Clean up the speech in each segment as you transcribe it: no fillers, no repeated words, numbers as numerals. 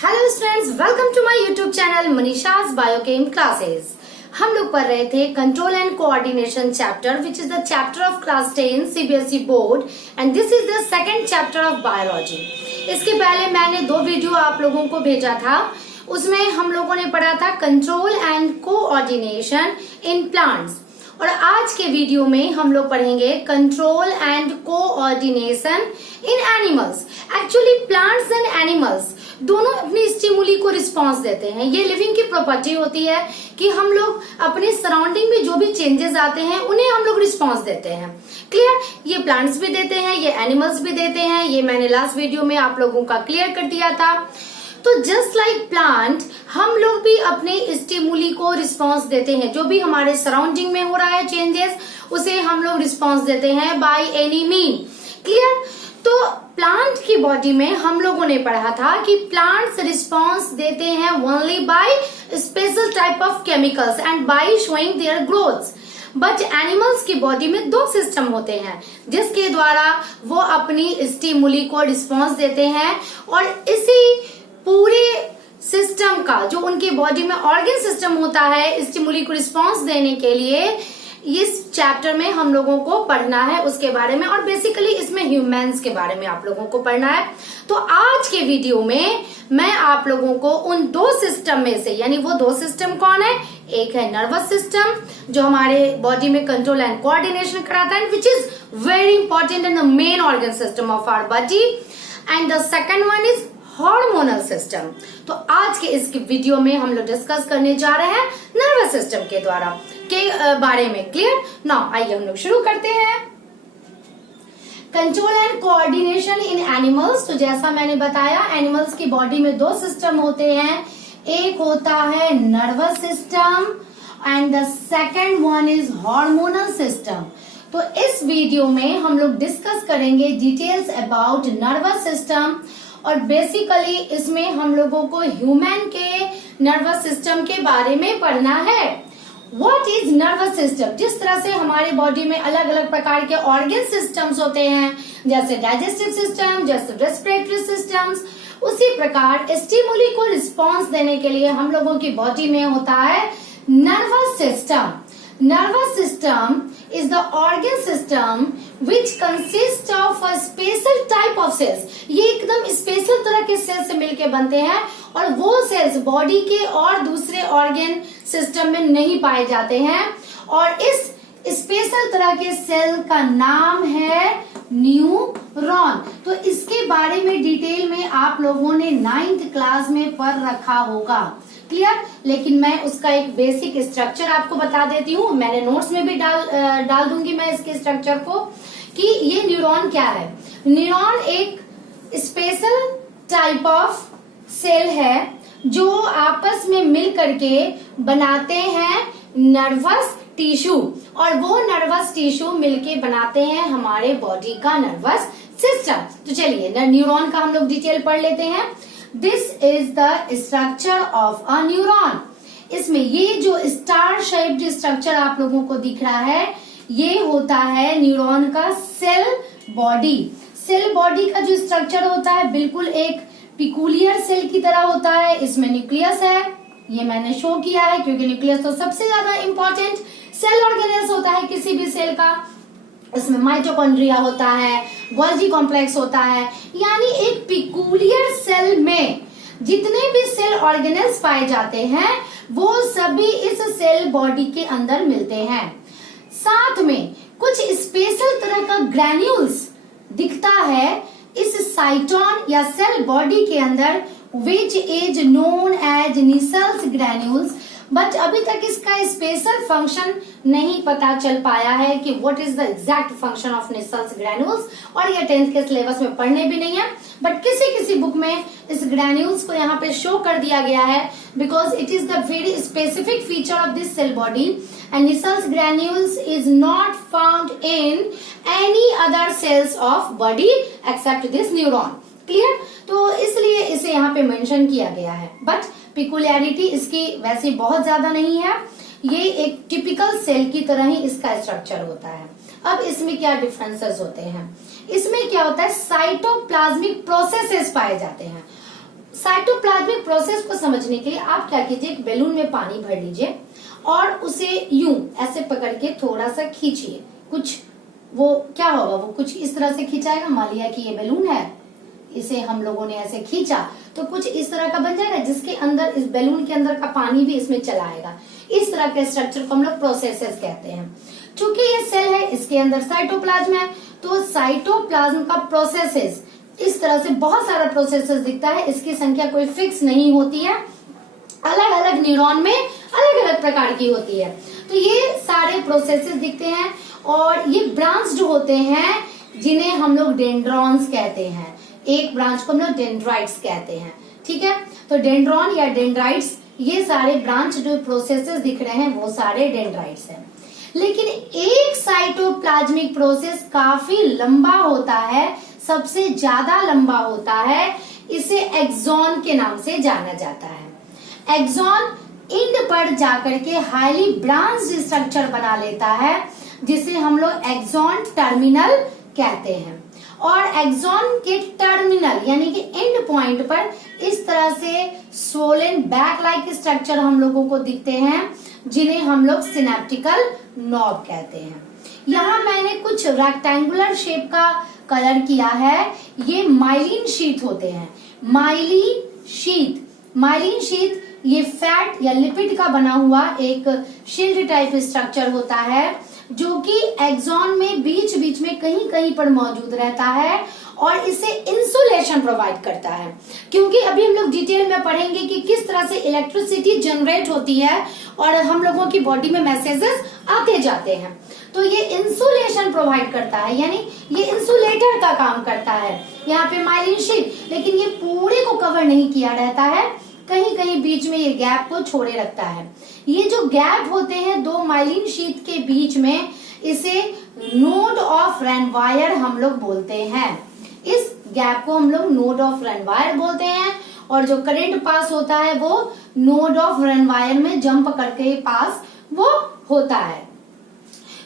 Hello students, welcome to my YouTube channel Manisha's biochem classes. हम लोग पढ़ रहे थे control and coordination chapter which is the chapter of class 10 CBSE board and this is the second chapter of biology. इसके पहले मैंने दो video आप लोगों को भेजा था, उसमें हम लोगों ने पढ़ा था control and coordination in plants और आज के वीडियो में हम लोग पढ़ेंगे control and coordination in animals. Actually plants and animals दोनों अपनी स्टिमुली को रिस्पांस देते हैं। ये लिविंग की प्रॉपर्टी होती है कि हम लोग अपने सराउंडिंग में जो भी चेंजेस आते हैं उन्हें हम लोग रिस्पांस देते हैं। क्लियर? ये प्लांट्स भी देते हैं, ये एनिमल्स भी देते हैं। ये मैंने लास्ट वीडियो में आप लोगों का क्लियर कर दिया था। तो जस्ट लाइक प्लांट हम लोग भी अपने स्टिमुली को रिस्पांस देते हैं। जो भी हमारे सराउंडिंग में हो रहा है चेंजेस उसे हम लोग रिस्पांस देते हैं बाय एनी मीन। क्लियर? तो प्लांट की बॉडी में हम लोगों ने पढ़ा था कि प्लांट्स रिस्पांस देते हैं only by special type of chemicals and by showing there growths. But animals की बॉडी में दो सिस्टम होते हैं जिसके द्वारा वो अपनी स्टिमुली को रिस्पांस देते हैं और इसी पूरे सिस्टम का जो उनकी बॉडी में ऑर्गन सिस्टम होता है स्टिमुली को रिस्पांस देने के लिए इस चैप्टर में हम लोगों को पढ़ना है उसके बारे में और बेसिकली इसमें ह्यूमंस के बारे में आप लोगों को पढ़ना है। तो आज के वीडियो में मैं आप लोगों को उन दो सिस्टम में से, यानी वो दो सिस्टम कौन है, एक है नर्वस सिस्टम जो हमारे बॉडी में कंट्रोल एंड कोऑर्डिनेशन कराता है which is very important in the main organ system of our body, and the second one is hormonal system. तो आज के इस वीडियो में हम लोग डिस्कस करने जा रहे हैं नर्वस सिस्टम के द्वारा के बारे में। क्लियर? नाउ आइए हम लोग शुरू करते हैं। Control and coordination in animals. तो जैसा मैंने बताया एनिमल्स की बॉडी में दो सिस्टम होते हैं, एक होता है nervous system and the second one is hormonal system. तो इस वीडियो में हम लोग डिस्कस करेंगे डिटेल्स अबाउट नर्वस सिस्टम और बेसिकली इसमें हम लोगों को ह्यूमन के नर्वस सिस्टम के बारे में पढ़ना है। What is nervous system? जिस तरह से हमारे बॉडी में अलग अलग प्रकार के ऑर्गन सिस्टम्स होते हैं, जैसे डाइजेस्टिव सिस्टम, जैसे रेस्पिरेटरी सिस्टम्स, उसी प्रकार स्टिमुली को रिस्पांस देने के लिए हम लोगों की बॉडी में होता है nervous system. Nervous system is the organ system which consists of a special type of cells. ये एकदम स्पेशल तरह के सेल से मिलके बनते हैं और वो सेल्स बॉडी के और दूसरे ऑर्गन सिस्टम में नहीं पाए जाते हैं और इस स्पेशल तरह के सेल का नाम है न्यूरॉन। तो इसके बारे में डिटेल में आप लोगों ने 9th क्लास में पढ़ रखा होगा। क्लियर? लेकिन मैं उसका एक बेसिक स्ट्रक्चर आपको बता देती हूँ, मैंने नोट्स में भी डाल दूंगी मैं इसके स्ट्रक्चर को कि ये न्यूरॉन क्या है। न्यूरॉन एक स्पेशल टाइप ऑफ सेल है जो आपस में मिल करके बनाते हैं नर्वस टिश्यू और वो नर्वस टिश्यू मिलके बनाते हैं हमारे बॉडी का नर्वस सिस्टम। तो चलिए न्यूरॉन का हम लोग डिटेल पढ़ लेते हैं। This is the structure of a neuron. इसमें ये जो स्टार शेप्ड स्ट्रक्चर आप लोगों को दिख रहा है ये होता है न्यूरॉन का सेल बॉडी। सेल बॉडी का जो स्ट्रक्चर होता है बिल्कुल एक पिकुलियर सेल की तरह होता है। इसमें न्यूक्लियस है, ये मैंने शो किया है क्योंकि न्यूक्लियस तो सबसे ज्यादा इंपॉर्टेंट सेल ऑर्गेनेल्स होता है किसी भी सेल का। इसमें माइटोकॉन्ड्रिया होता है, गोल्जी कॉम्प्लेक्स होता है, यानी एक पिकुलियर सेल में जितने भी सेल ऑर्गेनेल्स पाए जाते हैं वो सभी इस सेल बॉडी के अंदर मिलते हैं। साथ में कुछ स्पेशल तरह का ग्रैन्यूल्स दिखता है इस साइटोन या सेल बॉडी के अंदर which is known as Nissl's granules. But अभी तक इसका स्पेशल फंक्शन नहीं पता चल पाया है कि what is the exact function of Nissl's granules और ये 10th के सिलेबस में पढ़ने भी नहीं है। बट किसी किसी बुक में इस ग्रैन्यूल्स को यहाँ पे शो कर दिया गया है because it is the very specific feature of this cell body and Nissl's granules is not found in any other cells of body except this neuron. Clear? तो इसलिए इसे यहाँ पे मेंशन किया गया है बट पिकुलियरिटी इसकी वैसे बहुत ज्यादा नहीं है। ये एक टिपिकल सेल की तरह ही इसका स्ट्रक्चर होता है। अब इसमें क्या डिफरेंसेस होते हैं? इसमें क्या होता है साइटोप्लाज्मिक प्रोसेसेस पाए जाते हैं। साइटोप्लाज्मिक प्रोसेस को समझने के लिए आप क्या कीजिए, एक बैलून में पानी भर लीजिए और उसे यूं ऐसे पकड़ के थोड़ा सा खींचिए। कुछ वो क्या होगा, वो कुछ इस तरह से खींचाएगा। मान लिया कि ये बैलून है, इसे हम लोगों ने ऐसे खींचा तो कुछ इस तरह का बन जाएगा, जिसके अंदर, इस बैलून के अंदर का पानी भी इसमें चला आएगा। इस तरह के स्ट्रक्चर को हम लोग प्रोसेसेस कहते हैं। चूंकि ये सेल है, इसके अंदर साइटोप्लाज्म है, तो साइटोप्लाज्म का प्रोसेसेस इस तरह से बहुत सारा प्रोसेसेस दिखता है। इसकी संख्या कोई फिक्स नहीं होती है, अलग अलग न्यूरॉन में अलग अलग प्रकार की होती है। तो ये सारे प्रोसेसेस दिखते हैं और ये ब्रांच जो होते हैं जिन्हें हम लोग डेंड्रॉन्स कहते हैं। एक ब्रांच को हम लोग डेंड्राइट्स कहते हैं। ठीक है, तो डेंड्रॉन या डेंड्राइट्स, ये सारे ब्रांच जो प्रोसेसेस दिख रहे हैं वो सारे डेंड्राइट्स हैं। लेकिन एक साइटोप्लाज्मिक प्रोसेस काफी लंबा होता है, सबसे ज्यादा लंबा होता है। इसे एक्सॉन के नाम से जाना जाता है। एक्सॉन एंड पर जाकर के हाईली ब्रांच्ड स्ट्रक्चर बना लेता है, जिसे हम लोग एक्सॉन टर्मिनल कहते हैं। और एक्सॉन के टर्मिनल यानी कि एंड पॉइंट पर इस तरह से स्वोलन बैक लाइक स्ट्रक्चर हम लोगों को दिखते हैं, जिन्हें हम लोग सिनेप्टिकल नॉब कहते हैं। यहाँ मैंने कुछ रेक्टेंगुलर शेप का कलर किया है। ये माइलिन शीथ होते हैं। माइलिन शीथ ये फैट या लिपिड का बना हुआ एक शील्ड टाइप स्ट्रक्चर होता है, जो कि एक्सॉन में बीच बीच में कहीं कहीं पर मौजूद रहता है और इसे इंसुलेशन प्रोवाइड करता है। क्योंकि अभी हम लोग डिटेल में पढ़ेंगे कि किस तरह से इलेक्ट्रिसिटी जनरेट होती है और हम लोगों की बॉडी में मैसेजेस आते जाते हैं। तो ये इंसुलेशन प्रोवाइड करता है, यानी ये इंसुलेटर का काम करता है यहाँ पे माइलिन शीथ। लेकिन ये पूरे को कवर नहीं किया रहता है, कहीं कहीं बीच में ये गैप को छोड़े रखता है। ये जो गैप होते हैं दो माइलिन शीथ के बीच में, इसे नोड ऑफ रेनवायर हम लोग बोलते हैं। इस गैप को हम लोग नोड ऑफ रेनवायर बोलते हैं और जो करंट पास होता है वो नोड ऑफ रेनवायर में जंप करके पास वो होता है।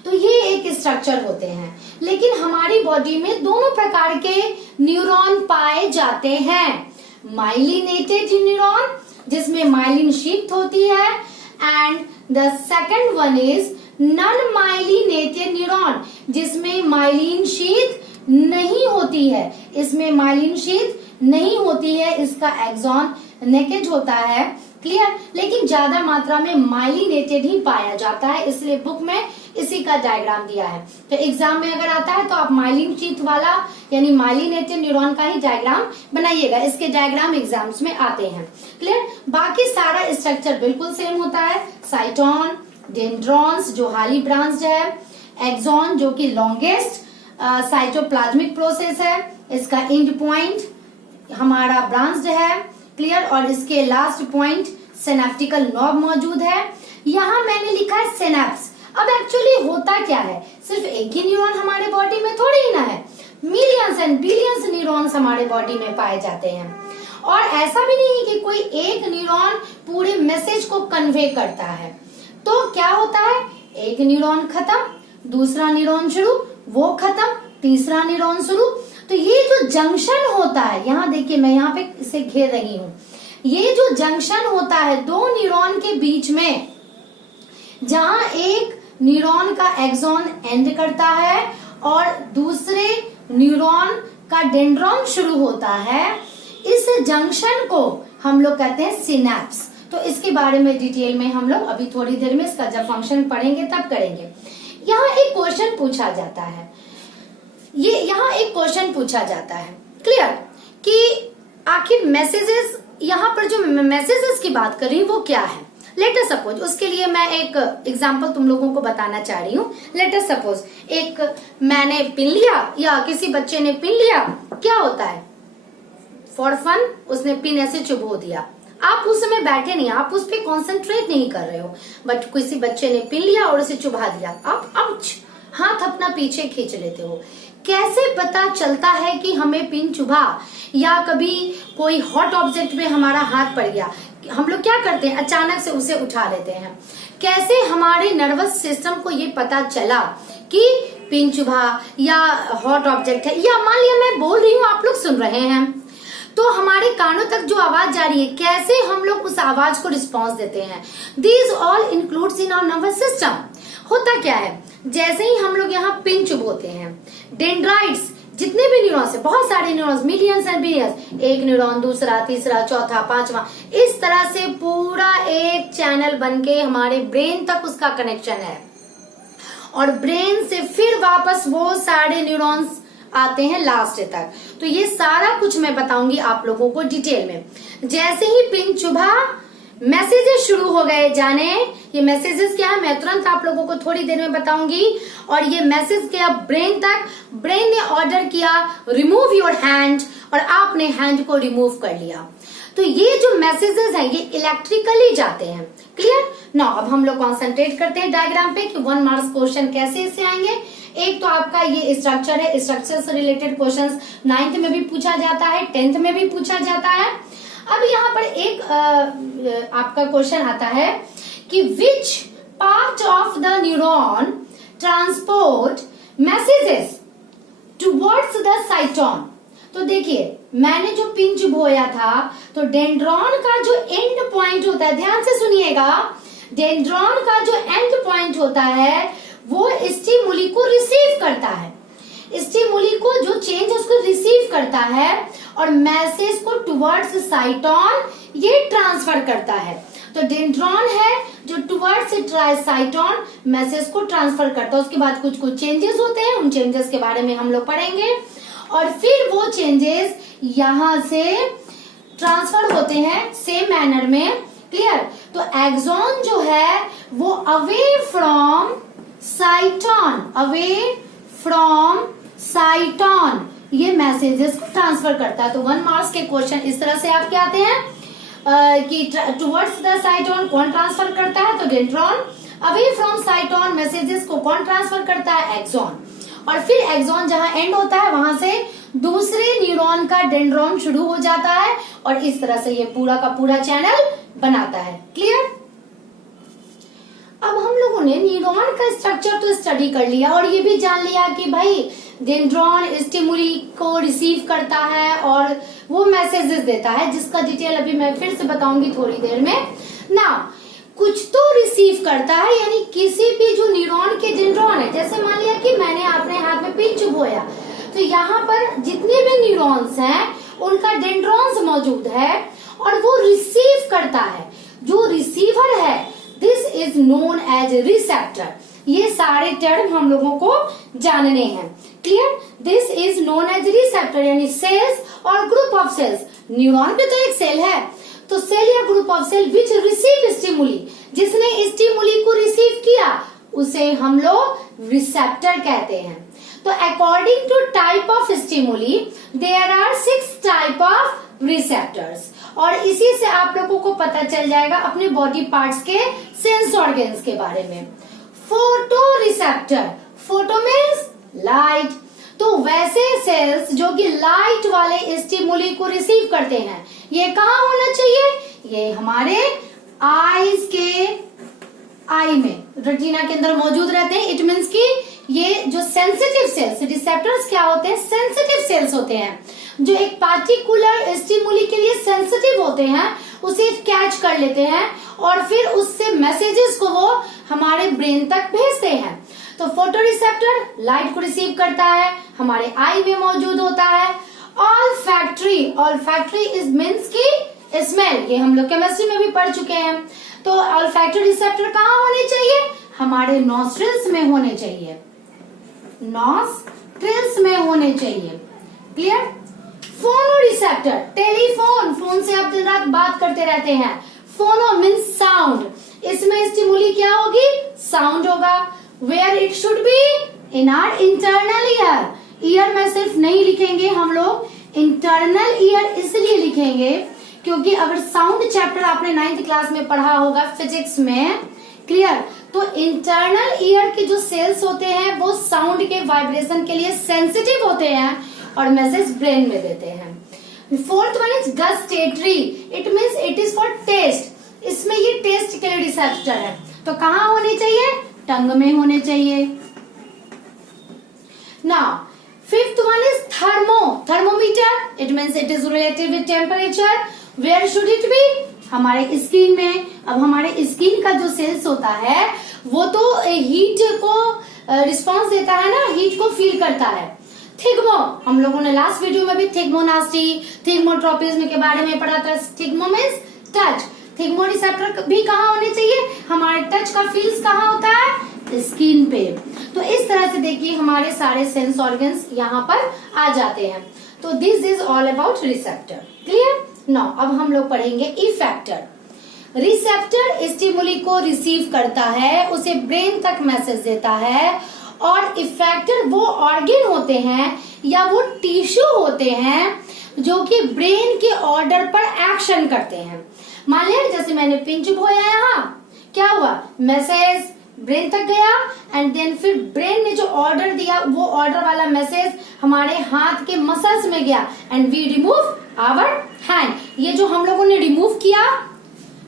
तो ये एक स्ट्रक्चर होते हैं। लेकिन हमारी बॉडी में दोनों प्रकार के न्यूरॉन पाए जाते हैं। माइलिनेटेड न्यूरॉन जिसमें माइलिन शीथ होती है, and the second one is non myelinated neuron जिसमें माइलिन शीथ नहीं होती है। इसमें माइलिन शीथ नहीं होती है, इसका एक्सॉन नेकेड होता है। क्लियर, लेकिन ज्यादा मात्रा में माइलिनेटेड ही पाया जाता है, इसलिए बुक में इसी का डायग्राम दिया है। तो एग्जाम में अगर आता है तो आप माइलिन शीथ वाला यानी माइलिनेटेड न्यूरॉन का ही डायग्राम बनाइएगा। इसके डायग्राम एग्जाम्स में आते हैं। क्लियर, बाकी सारा स्ट्रक्चर बिल्कुल सेम होता है। साइटोन, डेंड्रॉन्स जो हाईली ब्रांच्ड है, एक्सॉन जो कि लॉन्गेस्ट साइटोप्लाज्मिक प्रोसेस है, इसका एंड पॉइंट हमारा ब्रांच्ड है। क्लियर, और इसके लास्ट पॉइंट सिनेप्टिकल नॉब मौजूद है। यहाँ मैंने लिखा है सिनेप्स। अब एक्चुअली होता क्या है, सिर्फ एक ही न्यूरॉन हमारे बॉडी में थोड़ी ही ना है, मिलियंस एंड बिलियंस न्यूरॉन्स हमारे बॉडी में पाए जाते हैं। और ऐसा भी नहीं कि कोई एक न्यूरॉन पूरे मैसेज को कन्वे करता है। तो क्या होता है, एक न्यूरॉन खत्म, दूसरा न्यूरॉन शुरू, वो खत्म, तीसरा न्यूरॉन शुरू। तो ये जो जंक्शन होता है, यहाँ देखिए मैं यहाँ पे इसे घेर रही हूँ, ये जो जंक्शन होता है दो न्यूरॉन के बीच में, जहाँ एक न्यूरॉन का एक्सॉन एंड करता है और दूसरे न्यूरॉन का डेंड्रॉन शुरू होता है, इस जंक्शन को हम लोग कहते हैं सिनेप्स। तो इसके बारे में डिटेल में हम लोग अभी थोड़ी देर में इसका जब फंक्शन पढ़ेंगे तब करेंगे। यहाँ एक क्वेश्चन पूछा जाता है, यहाँ एक क्वेश्चन पूछा जाता है क्लियर, कि आखिर मैसेजेस, यहाँ पर जो मैसेजेस की बात कर रही हूँ वो क्या है। लेट अस सपोज, उसके लिए मैं एक एग्जांपल तुम लोगों को बताना चाह रही हूँ। लेट अस सपोज एक मैंने पिन लिया या किसी बच्चे ने पिन लिया, क्या होता है, फॉर फन उसने पिन ऐसे चुभो दिया। आप उस समय बैठे नहीं, आप उस पर कॉन्सेंट्रेट नहीं कर रहे हो, बट किसी बच्चे ने पिन लिया और उसे चुभा दिया, आप आउच हाथ अपना पीछे खींच लेते हो। कैसे पता चलता है कि हमें पिन चुभा, या कभी कोई हॉट ऑब्जेक्ट पे हमारा हाथ पड़ गया, हम लोग क्या करते हैं, अचानक से उसे उठा लेते हैं। कैसे हमारे नर्वस सिस्टम को ये पता चला कि पिन चुभा या हॉट ऑब्जेक्ट है, या मान लिया मैं बोल रही हूँ आप लोग सुन रहे हैं, तो हमारे कानों तक जो आवाज जा रही है, कैसे हम लोग उस आवाज को रिस्पॉन्स देते हैं, these all includes in our nervous system. होता क्या है, जैसे ही हम लोग यहाँ पिन चुभोते हैं, डेंड्राइट्स, जितने भी न्यूरॉन्स है, बहुत सारे न्यूरॉन्स, मिलियंस एंड बिलियंस, एक न्यूरॉन, दूसरा, तीसरा, चौथा, पांचवा, इस तरह से पूरा एक चैनल बनके हमारे ब्रेन तक उसका कनेक्शन है, और ब्रेन से फिर वापस वो सारे न्यूरॉन्स आते हैं लास्ट तक। तो ये सारा कुछ मैं बताऊंगी आप लोगों को डिटेल में। जैसे ही पिन चुभा, मैसेजेस शुरू हो गए जाने। ये मैसेजेस क्या है मैं तुरंत आप लोगों को थोड़ी देर में बताऊंगी। और ये मैसेज गया ब्रेन तक, ब्रेन ने ऑर्डर किया रिमूव योर हैंड, और आपने हैंड को रिमूव कर लिया। तो ये जो मैसेजेस हैं ये इलेक्ट्रिकली जाते हैं। क्लियर ना। अब हम लोग कॉन्सेंट्रेट करते हैं डायग्राम पे कि 1 मार्क्स क्वेश्चन कैसे इससे आएंगे। एक तो आपका ये स्ट्रक्चर है, स्ट्रक्चर से रिलेटेड क्वेश्चंस 9th में भी पूछा जाता है, 10th में भी पूछा जाता है। अब यहाँ पर एक आपका क्वेश्चन आता है कि which part of the neuron transport messages towards the साइटोन। तो देखिए मैंने जो पिन चुभोया था, तो डेंड्रॉन का जो एंड पॉइंट होता है, ध्यान से सुनिएगा, डेंड्रॉन का जो एंड पॉइंट होता है वो स्टिमुली को रिसीव करता है। स्टिमुली को जो चेंज उसको रिसीव करता है और मैसेज को टुवर्ड्स साइटोन ये ट्रांसफर करता है। तो डेंड्रॉन है जो टुवर्ड्स साइटोन मैसेज को ट्रांसफर करता है। उसके बाद कुछ कुछ चेंजेस होते हैं, उन चेंजेस के बारे में हम लोग पढ़ेंगे। और फिर वो चेंजेस यहां से ट्रांसफर होते हैं सेम मैनर में। क्लियर। तो एक्सॉन जो है वो अवे फ्रॉम साइटोन ये मैसेजेस को ट्रांसफर करता है। तो 1 मार्क्स के क्वेश्चन इस तरह से आपके आते हैं कि टुवर्ड्स द साइटोन कौन ट्रांसफर करता है, तो डेंड्रॉन। अवे फ्रॉम साइटोन मैसेजेस को कौन ट्रांसफर करता है, एक्सॉन। और फिर एक्सॉन जहां एंड होता है वहां से दूसरे न्यूरॉन का डेंड्रॉन शुरू हो जाता है, और इस तरह से ये पूरा का पूरा चैनल बनाता है। क्लियर। अब हम लोगों ने न्यूरॉन का स्ट्रक्चर तो स्टडी कर लिया, और ये भी जान लिया कि भाई डेंड्रॉन स्टिमुली को रिसीव करता है और वो मैसेजेस देता है, जिसका डिटेल अभी मैं फिर से बताऊंगी थोड़ी देर में ना। कुछ तो रिसीव करता है, यानी किसी भी जो न्यूरॉन के डेंड्रॉन है, जैसे मान लिया कि मैंने अपने हाथ में पिन चुभोया, तो यहाँ पर जितने भी न्यूरॉन्स हैं उनका डेंड्रॉन्स मौजूद है और वो रिसीव करता है। जो रिसीवर है this is known as receptor. ये सारे टर्म हम लोगों को जानने हैं। Clear. This is known as receptor, यानी सेल्स और ग्रुप ऑफ सेल्स। न्यूरॉन भी तो एक सेल है, तो सेल या group of cell which receive stimuli, जिसने स्टिमुली को रिसीव किया उसे हम लोग रिसेप्टर कहते हैं। तो according to type of stimuli there are 6 type of receptors. और इसी से आप लोगों को पता चल जाएगा अपने बॉडी पार्ट्स के सेंस ऑर्गन्स के बारे में। Photo receptor, photo means light. तो वैसे सेल्स जो कि लाइट वाले स्टिमुली को रिसीव करते हैं, ये कहाँ होना चाहिए, ये हमारे आईज के आई में, रेटिना के अंदर मौजूद रहते हैं। इट मीन्स कि ये जो सेंसिटिव सेल्स, रिसेप्टर्स क्या होते हैं, सेंसिटिव सेल्स होते हैं, जो एक पार्टिकुलर स्टिमुली के लिए सेंसिटिव होते हैं, उसे कैच कर लेते हैं और फिर उससे मैसेजेस को वो हमारे ब्रेन तक भेजते हैं। तो फोटो रिसेप्टर लाइट को रिसीव करता है, हमारे आई में मौजूद होता है। ऑल्फैक्टरी इज मीन्स की स्मेल, ये हम लोग केमिस्ट्री में भी पढ़ चुके हैं। तो ऑल्फैक्टरी रिसेप्टर कहाँ होने चाहिए, हमारे नॉस्ट्रिल्स में होने चाहिए, नॉस्ट्रिल्स में होने चाहिए। क्लियर। फोनो रिसेप्टर, टेलीफोन, फोन से आप दिन रात बात करते रहते हैं। फोनो मीन्स साउंड, इसमें स्टिमुली क्या होगी, साउंड होगा। Where it should be in our internal ear. Ear में सिर्फ नहीं लिखेंगे हम लोग, इंटरनल ईयर इसलिए लिखेंगे क्योंकि अगर साउंड चैप्टर आपने 9th क्लास में पढ़ा होगा फिजिक्स में, क्लियर, तो इंटरनल ईयर के जो सेल्स होते हैं वो साउंड के वाइब्रेशन के लिए सेंसिटिव होते हैं और मैसेज ब्रेन में देते हैं। Fourth one is gustatory, it means it is for taste. इसमें ये टेस्ट के लिए रिसेप्टर है, तो कहाँ होने चाहिए, टंग में होने चाहिए। Now fifth one is thermometer, it means it is related with temperature. Where should it be? हमारे स्किन में। अब हमारे स्किन का जो सेल्स होता है वो तो हीट को रिस्पॉन्स देता है ना, हीट को फील करता है। थिग्मो, हम लोगों ने लास्ट वीडियो में भी थिग्मोनास्टी, थिग्मोट्रोपिज्म के बारे में पढ़ा था। थिग्मो मीन्स टच। थिग्मो रिसेप्टर भी कहाँ होने चाहिए? हमारे टच का फील्स कहाँ होता है? स्किन पे। तो इस तरह से देखिए हमारे सारे सेंस ऑर्गन्स यहाँ पर आ जाते हैं। तो this is all about receptor. Clear? Now अब हम लोग पढ़ेंगे इफेक्टर। रिसेप्टर स्टिमुली को रिसीव करता है, उसे ब्रेन तक मैसेज देता है, और इफेक्टर वो ऑर्गन होते हैं या वो टिश्यू होते हैं जो कि ब्रेन के ऑर्डर पर एक्शन करते हैं। मान लिया जैसे मैंने पिंच बोया यहाँ, क्या हुआ? मैसेज ब्रेन तक गया एंड देन फिर ब्रेन ने जो ऑर्डर दिया वो ऑर्डर वाला मैसेज हमारे हाथ के मसल्स में गया and we remove our hand. ये जो हम लोगों ने रिमूव किया,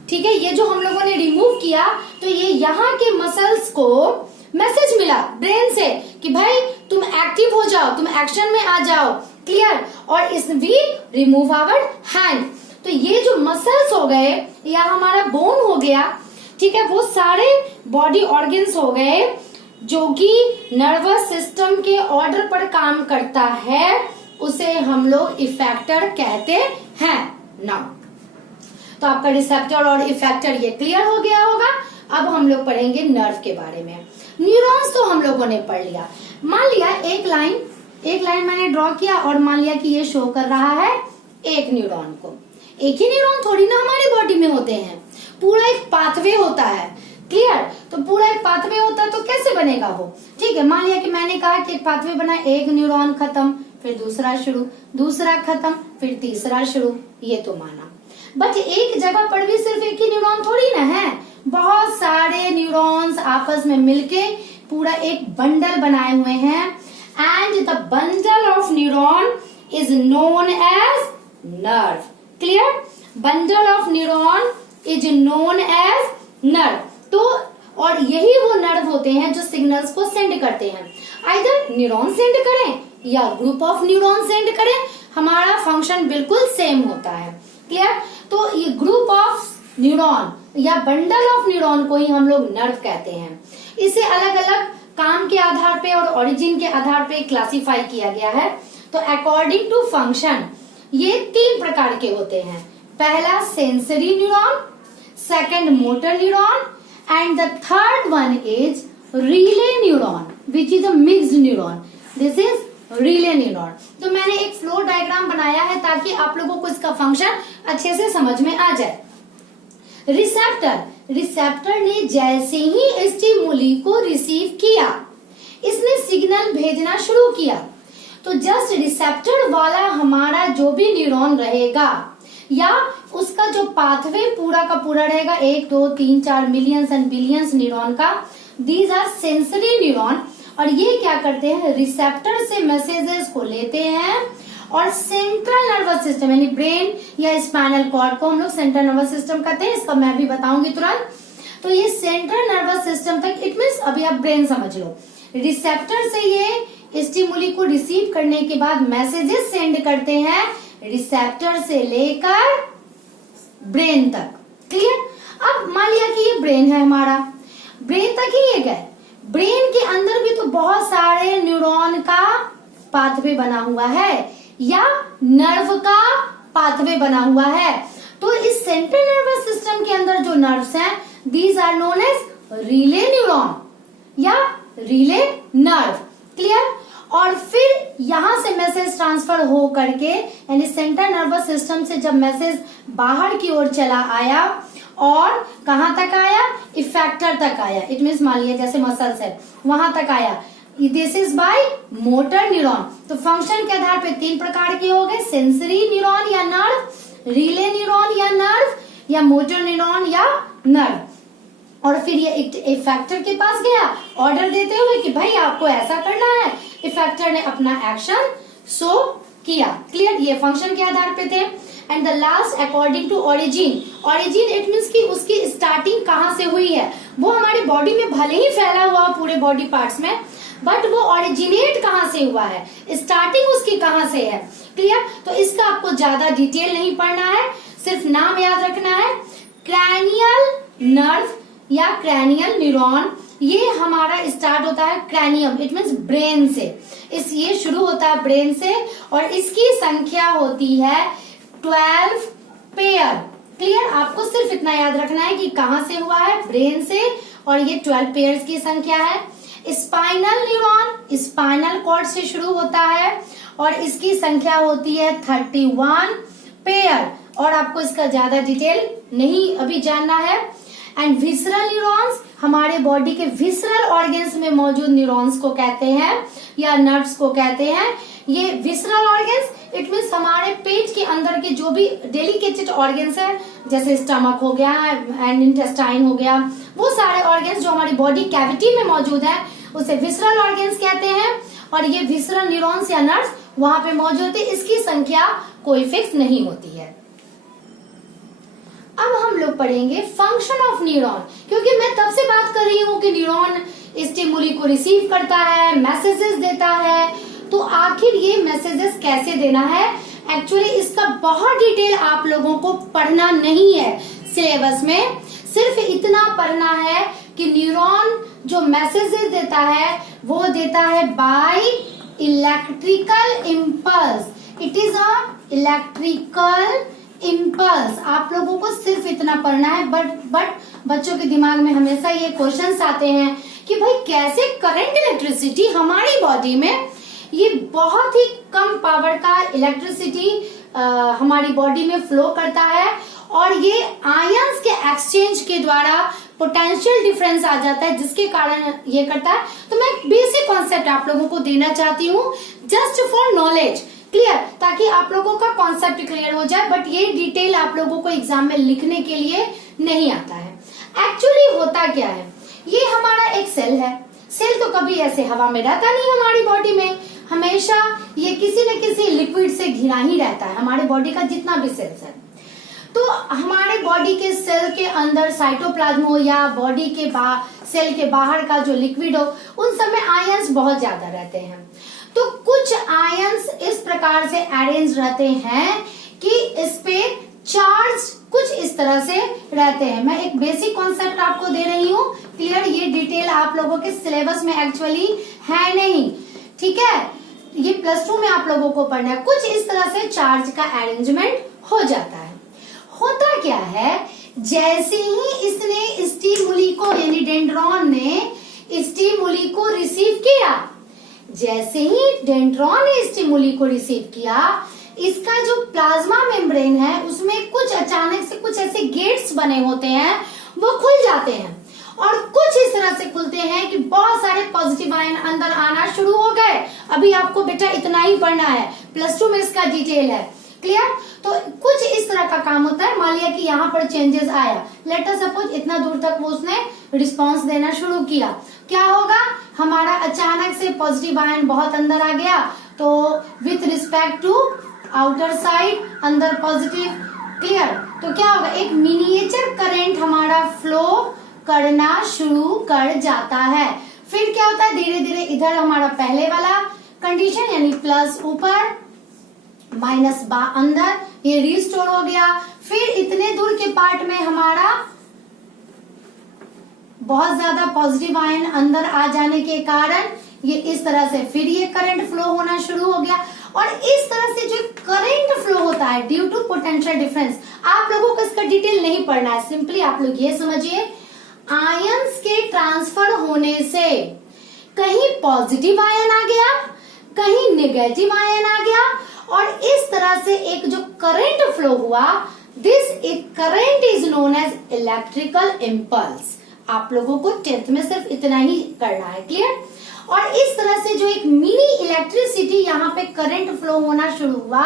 ठीक है, ये जो हम लोगों ने रिमूव किया तो ये यहाँ के मसल्स को मैसेज मिला ब्रेन से कि भाई तुम एक्टिव हो जाओ, तुम एक्शन में आ जाओ। क्लियर? और इस वी रिमूव आवर हैंड। तो ये जो मसल्स हो गए या हमारा बोन हो गया, ठीक है, वो सारे बॉडी ऑर्गन्स हो गए जो कि नर्वस सिस्टम के ऑर्डर पर काम करता है, उसे हम लोग इफेक्टर कहते हैं। नाउ तो आपका रिसेप्टर और इफेक्टर ये क्लियर हो गया होगा। अब हम लोग पढ़ेंगे नर्व के बारे में। न्यूरॉन्स तो हम लोगों ने पढ़ लिया। मान लिया एक लाइन मैंने ड्रॉ किया और मान लिया कि ये शो कर रहा है एक न्यूरॉन को। एक ही न्यूरॉन थोड़ी ना हमारी बॉडी में होते हैं, पूरा एक पाथवे होता है। क्लियर? तो पूरा एक पाथवे होता है तो कैसे बनेगा वो? ठीक है, मान लिया कि मैंने कहा कि एक पाथवे बना, एक न्यूरॉन खत्म, फिर दूसरा शुरू, दूसरा खत्म, फिर तीसरा शुरू, ये तो माना। बट एक जगह पर भी सिर्फ एक ही न्यूरॉन थोड़ी ना है, बहुत सारे न्यूरॉन्स आपस में मिलके पूरा एक बंडल बनाए हुए हैं and the bundle of neuron is known as nerve. Clear? Bundle of neuron is known as nerve. तो और यही वो नर्व होते हैं जो सिग्नल्स को सेंड करते हैं। आइदर न्यूरॉन सेंड करें या ग्रुप ऑफ न्यूरॉन सेंड करें, हमारा फंक्शन बिल्कुल सेम होता है। क्लियर? तो ये ग्रुप ऑफ न्यूरॉन या बंडल ऑफ न्यूरॉन को ही हम लोग नर्व कहते हैं। इसे अलग अलग काम के आधार पे और ओरिजिन के आधार पे क्लासिफाई किया गया है। तो अकॉर्डिंग टू फंक्शन ये 3 प्रकार के होते हैं। पहला sensory neuron, second motor neuron and the third one is relay neuron which is a mixed neuron. This is relay neuron. तो मैंने एक फ्लो डायग्राम बनाया है ताकि आप लोगों को इसका फंक्शन अच्छे से समझ में आ जाए। रिसेप्टर ने जैसे ही स्टिमुली को रिसीव किया, इसने सिग्नल भेजना शुरू किया। तो जस्ट रिसेप्टर वाला हमारा जो भी न्यूरॉन रहेगा या उसका जो पाथवे पूरा का पूरा रहेगा, 1 2 3 4 मिलियंस एंड बिलियंस न्यूरॉन का, दीज आर सेंसरी न्यूरॉन। और ये क्या करते हैं? रिसेप्टर से मैसेजेस को लेते हैं और सेंट्रल नर्वस सिस्टम यानी ब्रेन या स्पाइनल कॉर्ड को हम लोग सेंट्रल नर्वस सिस्टम कहते हैं, इसका मैं भी बताऊंगी तुरंत। तो ये सेंट्रल नर्वस सिस्टम तक, इट मीन्स अभी आप ब्रेन समझ लो, रिसेप्टर से ये स्टिमुली को रिसीव करने के बाद मैसेजेस सेंड करते हैं रिसेप्टर से लेकर ब्रेन तक। क्लियर? अब मान लिया कि ये ब्रेन है हमारा, ब्रेन तक ही ये गए, ब्रेन के अंदर भी तो बहुत सारे न्यूरॉन का पाथवे बना हुआ है या नर्व का पाथवे बना हुआ है। तो इस सेंट्रल नर्वस सिस्टम के अंदर जो नर्व्स हैं, these are known as relay neuron या रिले नर्व। क्लियर? और फिर यहां से मैसेज ट्रांसफर हो करके यानी सेंट्रल नर्वस सिस्टम से जब मैसेज बाहर की ओर चला आया और कहां तक आया? इफेक्टर तक आया। इट मीन्स मान लिया जैसे मसल्स है वहां तक आया, this is by motor neuron. तो फंक्शन के आधार पे 3 प्रकार के हो गए, सेंसरी न्यूरॉन या नर्व, रिले न्यूरॉन या नर्व, या मोटर न्यूरॉन या नर्व। और फिर ये इफेक्टर के पास गया ऑर्डर देते हुए कि भाई आपको ऐसा करना है। इफेक्टर ने अपना एक्शन शो किया। क्लियर? ये फंक्शन के आधार पे थे। And the last according to origin. Origin it means कि उसकी स्टार्टिंग कहाँ से हुई है। वो हमारी बॉडी में भले ही फैला हुआ पूरे बॉडी पार्ट्स में, बट वो ओरिजिनेट कहाँ से हुआ है, स्टार्टिंग उसकी कहाँ से है। क्लियर? तो इसका आपको ज्यादा डिटेल नहीं पढ़ना है, सिर्फ नाम याद रखना है। क्रैनियल नर्व या क्रैनियल न्यूरॉन, ये हमारा स्टार्ट होता है क्रैनियम, इट मीन्स ब्रेन से। ये शुरू होता है ब्रेन से और इसकी संख्या होती है 12 पेयर। क्लियर? आपको सिर्फ इतना याद रखना है कि कहां से हुआ है, ब्रेन से, और ये 12 पेयर्स की संख्या है। स्पाइनल न्यूरॉन स्पाइनल कॉर्ड से शुरू होता है और इसकी संख्या होती है 31 पेयर, और आपको इसका ज्यादा डिटेल नहीं अभी जानना है। एंड विसरल न्यूरॉन्स, हमारे बॉडी के विसरल ऑर्गन्स में मौजूद न्यूरॉन्स को कहते हैं या नर्व्स को कहते हैं। ये विसरल ऑर्गन्स इट मीन्स हमारे पेट के अंदर के जो भी डेलिकेटेड ऑर्गन्स है, जैसे स्टमक हो गया एंड इंटेस्टाइन हो गया, वो सारे ऑर्गन्स जो हमारी बॉडी कैविटी में मौजूद है उसे विसरल ऑर्गन्स कहते हैं। और ये विसरल न्यूरॉन्स या नर्व्स वहां पे मौजूद है, इसकी संख्या कोई फिक्स नहीं होती है। अब हम लोग पढ़ेंगे फंक्शन ऑफ न्यूरॉन, क्योंकि मैं तब से बात कर रही हूँ कि न्यूरॉन स्टिमुली को रिसीव करता है, मैसेजेस देता है, तो आखिर ये मैसेजेस कैसे देना है, एक्चुअली इसका बहुत डिटेल आप लोगों को पढ़ना नहीं है सिलेबस में। सिर्फ इतना पढ़ना है कि न्यूरॉन जो मैसेजेस देता है वो देता है by electrical impulse, it is a electrical impulse. आप लोगों को सिर्फ इतना पढ़ना है, बट बच्चों के दिमाग में हमेशा ये क्वेश्चंस आते हैं कि भाई कैसे करंट इलेक्ट्रिसिटी हमारी बॉडी में, ये बहुत ही कम पावर का इलेक्ट्रिसिटी हमारी बॉडी में फ्लो करता है और ये आयंस के एक्सचेंज के द्वारा पोटेंशियल डिफरेंस आ जाता है, जिसके कारण ये करता है। तो मैं बेसिक कॉन्सेप्ट आप लोगों को देना चाहती हूँ जस्ट फॉर नॉलेज, क्लियर, ताकि आप लोगों का कॉन्सेप्ट क्लियर हो जाए। बट ये डिटेल आप लोगों को एग्जाम में लिखने के लिए नहीं आता है। एक्चुअली होता क्या है, ये हमारा एक सेल है। सेल तो कभी ऐसे हवा में रहता नहीं हमारी बॉडी में, हमेशा ये किसी न किसी लिक्विड से घिरा ही रहता है, हमारे बॉडी का जितना भी सेल्स है। तो हमारे बॉडी के सेल के अंदर साइटोप्लाज्म हो या बॉडी के सेल के बाहर का जो लिक्विड हो, उन सब में आयंस बहुत ज्यादा रहते हैं। तो कुछ आयंस इस प्रकार से अरेंज रहते हैं कि इस पे चार्ज कुछ इस तरह से रहते हैं। मैं एक बेसिक कॉन्सेप्ट आपको दे रही हूँ, क्लियर, ये डिटेल आप लोगों के सिलेबस में एक्चुअली है नहीं, ठीक है, ये +2 में आप लोगों को पढ़ना है। कुछ इस तरह से चार्ज का अरेंजमेंट हो जाता है। होता क्या है, जैसे ही इसने स्टिमुली को यानी डेंड्रॉन ने स्टिमुली को रिसीव किया, जैसे ही डेंड्रॉन ने स्टिमुली को रिसीव किया, इसका जो प्लाज्मा मेम्ब्रेन है उसमें कुछ अचानक से कुछ ऐसे गेट्स बने होते हैं, वो खुल जाते हैं और कुछ इस तरह से खुलते हैं कि बहुत सारे पॉजिटिव आयन अंदर आना शुरू हो गए। अभी आपको बेटा इतना ही पढ़ना है, +2 में इसका डिटेल है, क्लियर। तो कुछ इस तरह का काम होता है। मान लिया कि यहाँ पर चेंजेस आया, लेट अस सपोज इतना दूर तक वो उसने रिस्पांस देना शुरू किया, क्या होगा, हमारा अचानक से पॉजिटिव आयन बहुत अंदर आ गया, तो with respect to outer side अंदर पॉजिटिव, क्लियर। तो क्या होगा, एक मिनिएचर करंट हमारा फ्लो करना शुरू कर जाता है। फिर क्या होता है, धीरे धीरे इधर हमारा पहले वाला कंडीशन यानी प्लस ऊपर माइनस अंदर, ये रिस्टोर हो गया। फिर इतने दूर के पार्ट में हमारा बहुत ज्यादा पॉजिटिव आयन अंदर आ जाने के कारण ये इस तरह से फिर ये करंट फ्लो होना शुरू हो गया। और इस तरह से जो करंट फ्लो होता है ड्यू टू पोटेंशियल डिफरेंस, आप लोगों को इसका डिटेल नहीं पढ़ना है, सिंपली आप लोग ये समझिए, आयंस के ट्रांसफर होने से कहीं पॉजिटिव आयन आ गया, कहीं नेगेटिव आयन आ गया, और इस तरह से एक जो करंट फ्लो हुआ, this current is known as electrical impulse. आप लोगों को 10th में सिर्फ इतना ही करना है, क्लियर। और इस तरह से जो एक मिनी इलेक्ट्रिसिटी यहाँ पे करंट फ्लो होना शुरू हुआ,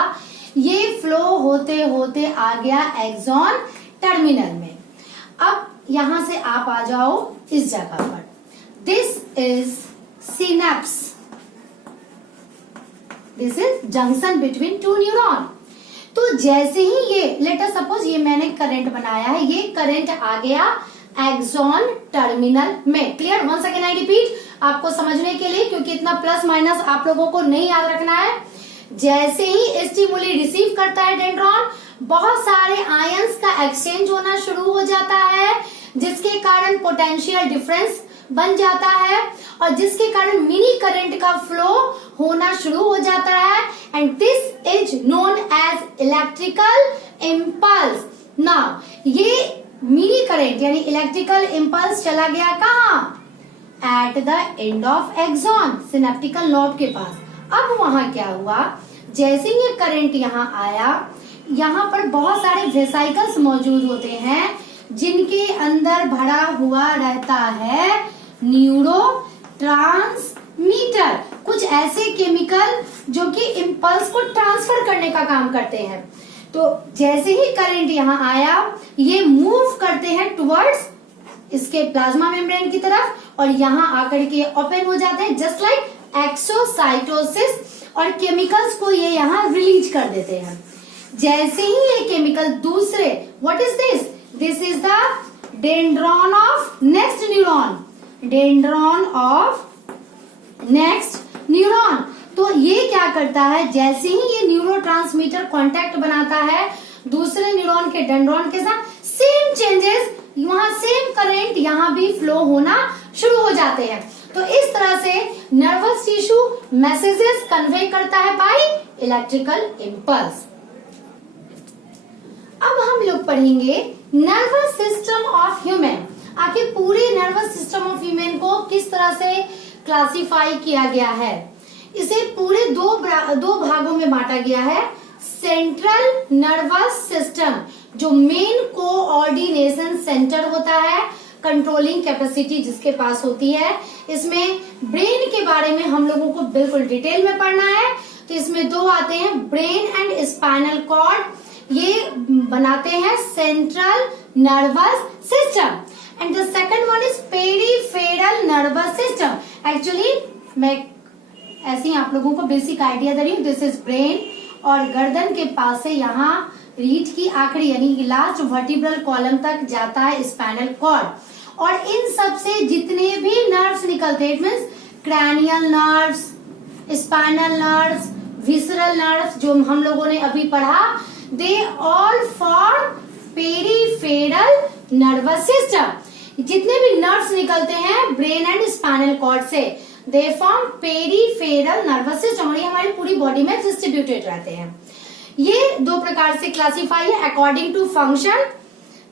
ये फ्लो होते होते आ गया एक्सॉन टर्मिनल में। अब यहां से आप आ जाओ इस जगह पर, this is synapse, this is junction between two neuron. तो जैसे ही ये लेट अस सपोज ये मैंने करंट बनाया है, ये करंट आ गया एक्सॉन टर्मिनल में। Clear? One second I repeat आपको समझने के लिए, क्योंकि इतना प्लस माइनस आप लोगों को नहीं याद रखना है। जैसे ही स्टिमुली रिसीव करता है डेंड्रॉन, बहुत सारे आयंस का एक्सचेंज होना शुरू हो जाता है, जिसके कारण पोटेंशियल डिफरेंस बन जाता है और जिसके कारण मिनी करंट का फ्लो होना शुरू हो जाता है, and this is known as electrical impulse. Now ये मिनी करंट यानी इलेक्ट्रिकल इम्पल्स चला गया कहाँ? At the end of axon, synaptical knob के पास। अब वहां क्या हुआ, जैसे ये करंट यहाँ आया, यहाँ पर बहुत सारे वेसाइकल्स मौजूद होते हैं जिनके अंदर भरा हुआ रहता है न्यूरो ट्रांसमीटर, कुछ ऐसे केमिकल जो कि इम्पल्स को ट्रांसफर करने का काम करते हैं। तो जैसे ही करंट यहाँ आया, ये मूव करते हैं टुवर्ड्स इसके प्लाज्मा मेम्ब्रेन की तरफ, और यहाँ आकर के ओपन हो जाते हैं जस्ट लाइक एक्सोसाइटोसिस, और केमिकल्स को ये यहाँ रिलीज कर देते हैं। जैसे ही ये केमिकल दूसरे, what is this? This is the dendron of next neuron, dendron of next neuron. तो ये क्या करता है, जैसे ही ये न्यूरोट्रांसमीटर कांटेक्ट बनाता है दूसरे न्यूरॉन के डेंड्रॉन के साथ, सेम चेंजेस वहां, सेम करंट यहाँ भी फ्लो होना शुरू हो जाते हैं। तो इस तरह से नर्वस टिश्यू मैसेजेस कन्वे करता है बाय इलेक्ट्रिकल इम्पल्स। अब हम लोग पढ़ेंगे नर्वस सिस्टम ऑफ ह्यूमन। आखिर पूरे नर्वस सिस्टम ऑफ ह्यूमन को किस तरह से क्लासिफाई किया गया है? इसे पूरे दो भागों में बांटा गया है। सेंट्रल नर्वस सिस्टम, जो मेन कोऑर्डिनेशन सेंटर होता है, कंट्रोलिंग कैपेसिटी जिसके पास होती है। इसमें ब्रेन के बारे में हम लोगों को बिल्कुल डिटेल में पढ़ना है। तो इसमें दो आते हैं, ब्रेन एंड स्पाइनल कॉर्ड। ये बनाते हैं central nervous system, and the second one is peripheral nervous system. Actually मैं ऐसे ही आप लोगों को बेसिक आइडिया दे रही हूँ। दिस इज ब्रेन, और गर्दन के पास से यहाँ रीढ़ की आखिरी यानी कि लास्ट वर्टिब्रल कॉलम तक जाता है स्पाइनल कॉर्ड, और इन सब से जितने भी नर्व्स निकलते हैं, it means cranial nerves, spinal nerves, visceral nerves, जो हम लोगों ने अभी पढ़ा, they all form peripheral nervous system. जितने भी नर्व्स निकलते हैं ब्रेन एंड स्पाइनल कॉर्ड से, they form peripheral nervous system, और ये हमारी पूरी बॉडी में डिस्ट्रीब्यूटेड रहते हैं। ये दो प्रकार से क्लासिफाई है according to function.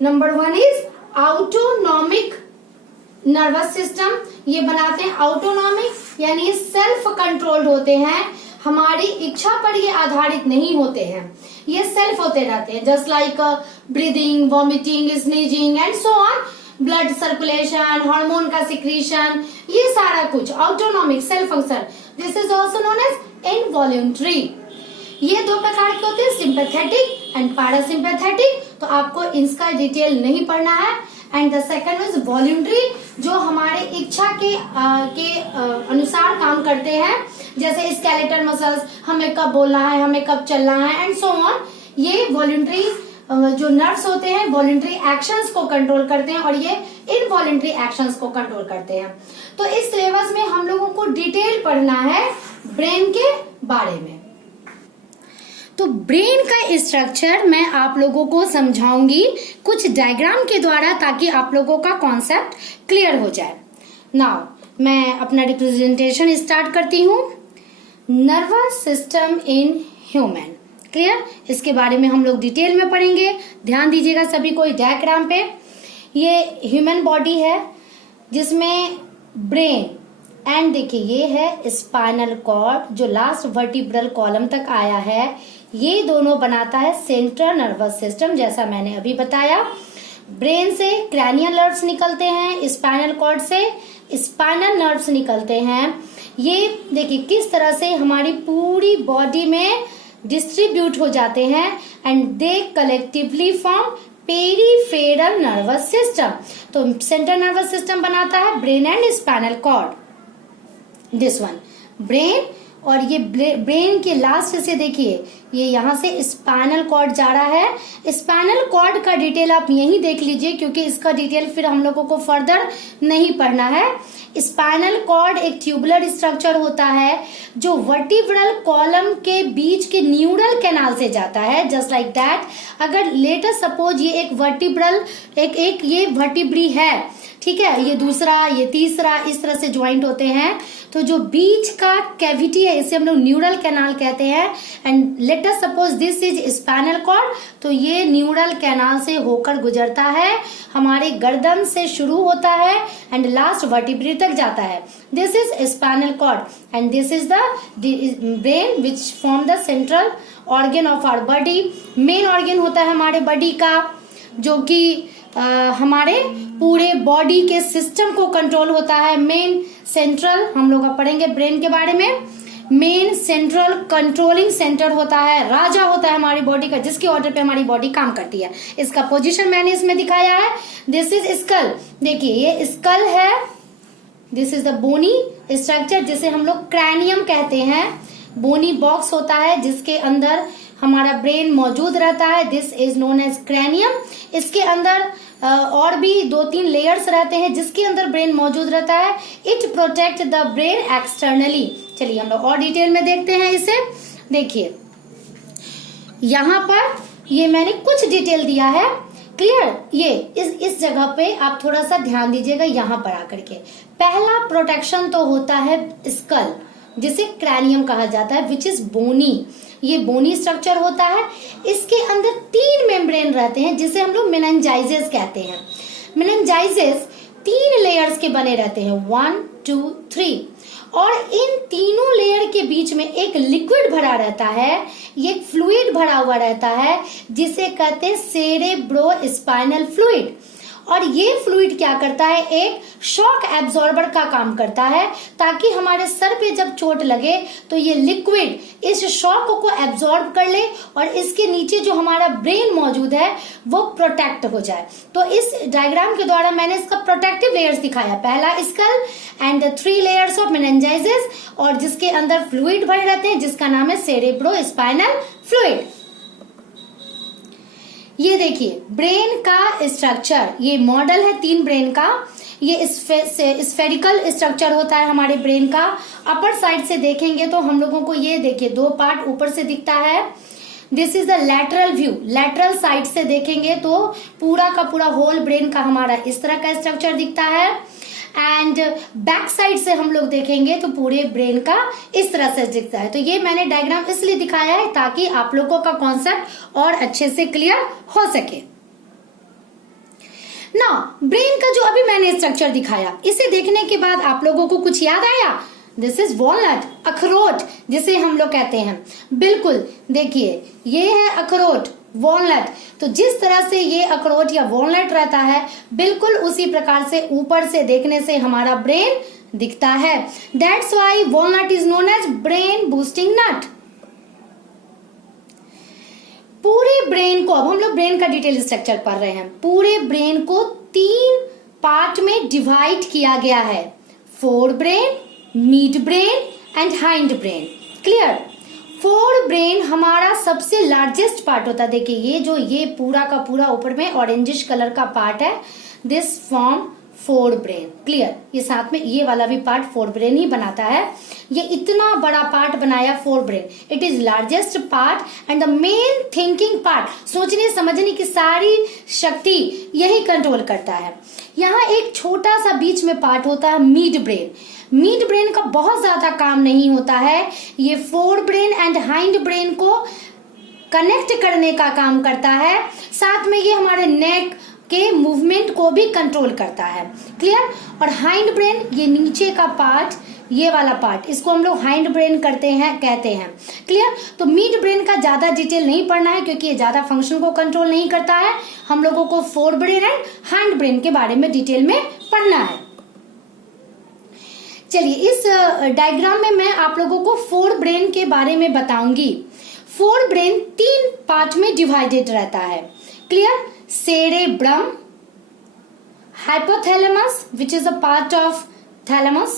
Number one is autonomic nervous system. ये बनाते हैं ऑटोनॉमिक, यानी सेल्फ कंट्रोल्ड होते हैं, हमारी इच्छा पर ये आधारित नहीं होते हैं, ये सेल्फ होते रहते हैं, just like breathing, vomiting, sneezing and so on, blood circulation, hormone का सिक्रीशन, ये सारा कुछ autonomic self function. This is also known as involuntary. ये दो प्रकार के होते हैं, सिंपैथेटिक एंड पैरासिम्पैथेटिक। तो आपको इसका डिटेल नहीं पढ़ना है। And the second is voluntary, जो हमारे इच्छा के अनुसार काम करते हैं, जैसे स्केलेटल मसल्स, हमें कब बोलना है, हमें कब चलना है एंड सो ऑन। ये वॉल्यूंटरी जो नर्व्स होते हैं वॉल्यूंटरी एक्शंस को कंट्रोल करते हैं, और ये इनवॉल्यूंटरी एक्शंस को कंट्रोल करते हैं। तो इस सिलेबस में हम लोगों को डिटेल पढ़ना है ब्रेन के बारे में। तो ब्रेन का स्ट्रक्चर मैं आप लोगों को समझाऊंगी कुछ डायग्राम के द्वारा, ताकि आप लोगों का कॉन्सेप्ट क्लियर हो जाए। नाउ मैं अपना रिप्रेजेंटेशन स्टार्ट करती हूँ। Nervous system in human, clear? इसके बारे में हम लोग डिटेल में पढ़ेंगे। ध्यान दीजिएगा सभी को डायग्राम पे। ये ह्यूमन बॉडी है जिसमें ब्रेन एंड देखिए ये है स्पाइनल कॉर्ड, जो लास्ट वर्टिब्रल कॉलम तक आया है। ये दोनों बनाता है सेंट्रल नर्वस सिस्टम, जैसा मैंने अभी बताया। ब्रेन से क्रैनियल नर्व्स निकलते हैं, स्पाइनल कॉर्ड से स्पाइनल नर्व्स निकलते हैं। ये देखिए किस तरह से हमारी पूरी बॉडी में डिस्ट्रीब्यूट हो जाते हैं, and they collectively form peripheral nervous system. तो सेंट्रल नर्वस सिस्टम बनाता है brain and spinal cord. This one brain, और ये ब्रेन के लास्ट से देखिए, ये यहाँ से स्पाइनल कॉर्ड जा रहा है। स्पाइनल कॉर्ड का डिटेल आप यहीं देख लीजिए, क्योंकि इसका डिटेल फिर हम लोगों को फर्दर नहीं पढ़ना है। स्पाइनल कॉर्ड एक ट्यूबुलर स्ट्रक्चर होता है जो वर्टिब्रल कॉलम के बीच के न्यूरल कैनाल से जाता है, जस्ट लाइक दैट। अगर लेटर सपोज ये एक वर्टिब्रल एक ये वर्टिब्री है, ठीक है, ये दूसरा, ये तीसरा, इस तरह से ज्वाइंट होते हैं, तो जो बीच का कैविटी है इसे हम लोग न्यूरल कैनाल कहते हैं। And let us suppose this is spinal cord, तो ये न्यूरल कैनाल से होकर गुजरता है, हमारे गर्दन से शुरू होता है एंड लास्ट वर्टिब्रे तक जाता है। This is spinal cord and this is the brain which form the central organ of our body. Main organ होता है हमारे बॉडी का, जो कि हमारे पूरे बॉडी के सिस्टम को कंट्रोल होता है। मेन सेंट्रल, हम लोग अब पढ़ेंगे ब्रेन के बारे में। मेन सेंट्रल कंट्रोलिंग सेंटर होता है, राजा होता है हमारी बॉडी का, जिसके ऑर्डर पे हमारी बॉडी काम करती है। इसका पोजीशन मैंने इसमें दिखाया है। दिस इज स्कल, देखिए ये स्कल है। This is the bony structure जिसे हम लोग क्रैनियम कहते हैं। बोनी बॉक्स होता है जिसके अंदर हमारा ब्रेन मौजूद रहता है। This is known as cranium. इसके अंदर और भी 2-3 लेयर्स रहते हैं जिसके अंदर ब्रेन मौजूद रहता है। It protect the brain externally. चलिए हम लोग और डिटेल में देखते हैं इसे। देखिए यहाँ पर ये मैंने कुछ डिटेल दिया है, क्लियर। ये इस जगह पे आप थोड़ा सा ध्यान दीजिएगा। यहाँ पर आकर के पहला प्रोटेक्शन तो होता है स्कल, जिसे क्रैनियम कहा जाता है, विच इज बोनी। ये बोनी स्ट्रक्चर होता है। इसके अंदर 3 मेम्ब्रेन रहते हैं जिसे हम लोग मेनिंजाइजेस कहते हैं। मेनिंजाइजेस 3 लेयर्स के बने रहते हैं, 1, 2, 3, और इन तीनों लेयर के बीच में एक लिक्विड भरा रहता है, ये फ्लूइड भरा हुआ रहता है जिसे कहते हैं सेरेब्रोस्पाइनल फ्लूइड। और ये फ्लूइड क्या करता है, एक शॉक एब्जॉर्बर का काम करता है, ताकि हमारे सर पे जब चोट लगे तो ये लिक्विड इस शॉक को एब्जॉर्ब कर ले और इसके नीचे जो हमारा ब्रेन मौजूद है वो प्रोटेक्ट हो जाए। तो इस डायग्राम के द्वारा मैंने इसका प्रोटेक्टिव लेयर्स दिखाया। पहला स्कल एंड 3 लेयर्स ऑफ मेनिंजाइजेस, और जिसके अंदर फ्लूइड भरे रहते हैं जिसका नाम है सेरेब्रोस्पाइनल फ्लूइड। ये देखिए ब्रेन का स्ट्रक्चर, ये मॉडल है 3 ब्रेन का। ये स्फेरिकल स्ट्रक्चर होता है हमारे ब्रेन का। अपर साइड से देखेंगे तो हम लोगों को ये देखिए 2 पार्ट ऊपर से दिखता है। This is the lateral view. Lateral side से देखेंगे तो पूरा का पूरा होल ब्रेन का हमारा इस तरह का स्ट्रक्चर दिखता है। एंड बैक साइड से हम लोग देखेंगे तो पूरे ब्रेन का इस तरह से दिखता है। तो ये मैंने डायग्राम इसलिए दिखाया है ताकि आप लोगों का कॉन्सेप्ट और अच्छे से क्लियर हो सके। ना ब्रेन का जो अभी मैंने स्ट्रक्चर दिखाया, इसे देखने के बाद आप लोगों को कुछ याद आया? दिस इज वॉलनट, अखरोट जिसे हम लोग कहते हैं। बिल्कुल, देखिए ये है अखरोट, वॉलनट। तो जिस तरह से ये अखरोट या वॉलनट रहता है, बिल्कुल उसी प्रकार से ऊपर से देखने से हमारा ब्रेन दिखता है। That's why walnut is known as brain boosting nut. पूरे ब्रेन को, अब हम लोग ब्रेन का डिटेल स्ट्रक्चर पढ़ रहे हैं। पूरे ब्रेन को 3 पार्ट में डिवाइड किया गया है, fore brain, mid brain and hind brain. Clear? Fore brain हमारा सबसे लार्जेस्ट पार्ट होता है। देखिए ये पूरा का पूरा ऊपर में ऑरेंजिश कलर का पार्ट है, this form fore brain. Clear? ये साथ में ये वाला भी पार्ट फोर ब्रेन ही बनाता है। ये इतना बड़ा पार्ट बनाया fore brain. It is largest part and the main thinking part, सोचने समझने की सारी शक्ति यही कंट्रोल करता है। यहाँ एक छोटा सा बीच में पार्ट होता है मिड ब्रेन। मिड ब्रेन का बहुत ज्यादा काम नहीं होता है, ये fore brain and hind brain को कनेक्ट करने का काम करता है। साथ में ये हमारे नेक के मूवमेंट को भी कंट्रोल करता है। क्लियर? और हाइंड ब्रेन, ये नीचे का पार्ट, ये वाला पार्ट, इसको हम लोग हाइंड ब्रेन कहते हैं। क्लियर? तो मिड ब्रेन का ज्यादा डिटेल नहीं पढ़ना है क्योंकि ये ज्यादा फंक्शन को कंट्रोल नहीं करता है। हम लोगों को fore brain and hind brain के बारे में डिटेल में पढ़ना है। चलिए इस डायग्राम में मैं आप लोगों को फोर ब्रेन के बारे में बताऊंगी। फोर ब्रेन 3 पार्ट में डिवाइडेड रहता है। Clear? cerebrum, hypothalamus which is a part of thalamus,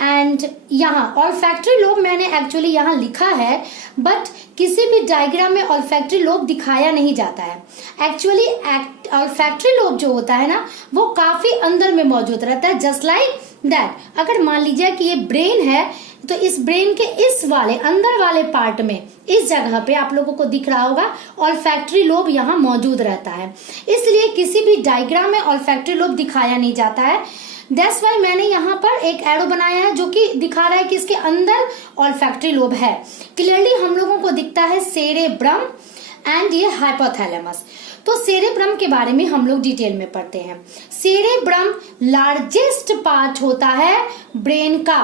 and यहाँ ऑल्फैक्टरी लोब मैंने एक्चुअली यहाँ लिखा है, बट किसी भी डायग्राम में ऑल्फैक्टरी लोब दिखाया नहीं जाता है। एक्चुअली ऑल्फैक्टरी लोब जो होता है ना, वो काफी अंदर में मौजूद रहता है, जस्ट लाइक दैट। अगर मान लीजिए कि ये ब्रेन है, तो इस ब्रेन के इस वाले अंदर वाले पार्ट में, इस जगह पे आप लोगों को दिख रहा होगा ऑल्फैक्टरी लोब यहाँ मौजूद रहता है। इसलिए किसी भी डायग्राम में ऑल्फैक्टरी लोब दिखाया नहीं जाता है। दैट्स वाई मैंने यहाँ पर एक एरो बनाया है जो कि दिखा रहा है कि इसके अंदर ऑल्फैक्टरी लोब है। क्लियरली हम लोगों को दिखता है सेरेब्रम एंड ये हाइपोथैलेमस। तो सेरेब्रम के बारे में हम लोग डिटेल में पढ़ते हैं। सेरेब्रम लार्जेस्ट पार्ट होता है ब्रेन का।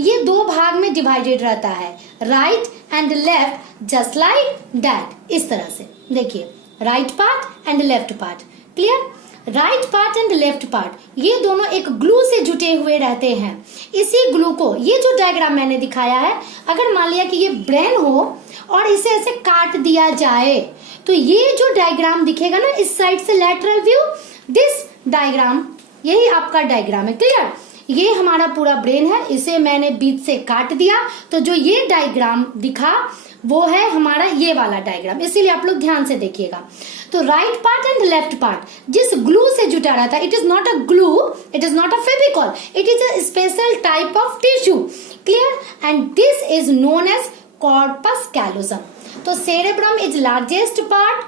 ये दो भाग में डिवाइडेड रहता है, right and left, just like that. इस तरह से देखिए, right part and left part. Clear? Right part and left part, ये दोनों एक ग्लू से जुटे हुए रहते हैं। इसी ग्लू को, ये जो डायग्राम मैंने दिखाया है, अगर मान लिया कि ये ब्रेन हो और इसे ऐसे काट दिया जाए, तो ये जो डायग्राम दिखेगा ना इस साइड से लैटरल व्यू, दिस डायग्राम, यही आपका डायग्राम है। क्लियर? ये हमारा पूरा ब्रेन है, इसे मैंने बीच से काट दिया, तो जो ये डायग्राम दिखा वो है हमारा ये वाला डायग्राम। इसीलिए आप लोग ध्यान से देखिएगा। तो right part and left part जिस ग्लू से जुटा रहता है, it is not a glue, it is not a Fevicol, it is a special type of tissue. Clear? And this is known as corpus callosum. तो सेरेब्रम इज लार्जेस्ट पार्ट,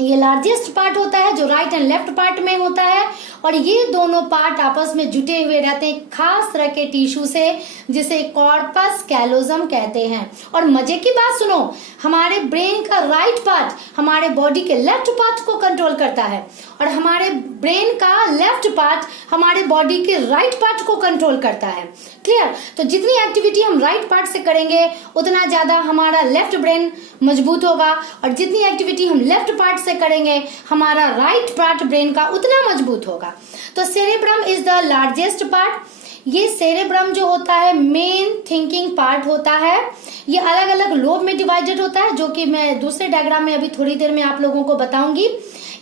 ये largest part होता है जो right and left part में होता है, और ये दोनों पार्ट आपस में जुटे हुए रहते हैं खास तरह के टिश्यू से, जिसे कॉर्पस कैलोसम कहते हैं। और मजे की बात सुनो, हमारे ब्रेन का राइट पार्ट हमारे बॉडी के लेफ्ट पार्ट को कंट्रोल करता है, और हमारे ब्रेन का लेफ्ट पार्ट हमारे बॉडी के राइट पार्ट को कंट्रोल करता है। क्लियर? तो जितनी एक्टिविटी हम राइट पार्ट से करेंगे उतना ज्यादा हमारा लेफ्ट ब्रेन मजबूत होगा, और जितनी एक्टिविटी हम लेफ्ट पार्ट से करेंगे हमारा राइट पार्ट ब्रेन का उतना मजबूत होगा। तो cerebrum is the largest part. ये सेरेब्रम जो होता है मेन थिंकिंग पार्ट होता है। ये अलग अलग लोब में डिवाइडेड होता है, जो कि मैं दूसरे डायग्राम में अभी थोड़ी देर में आप लोगों को बताऊंगी।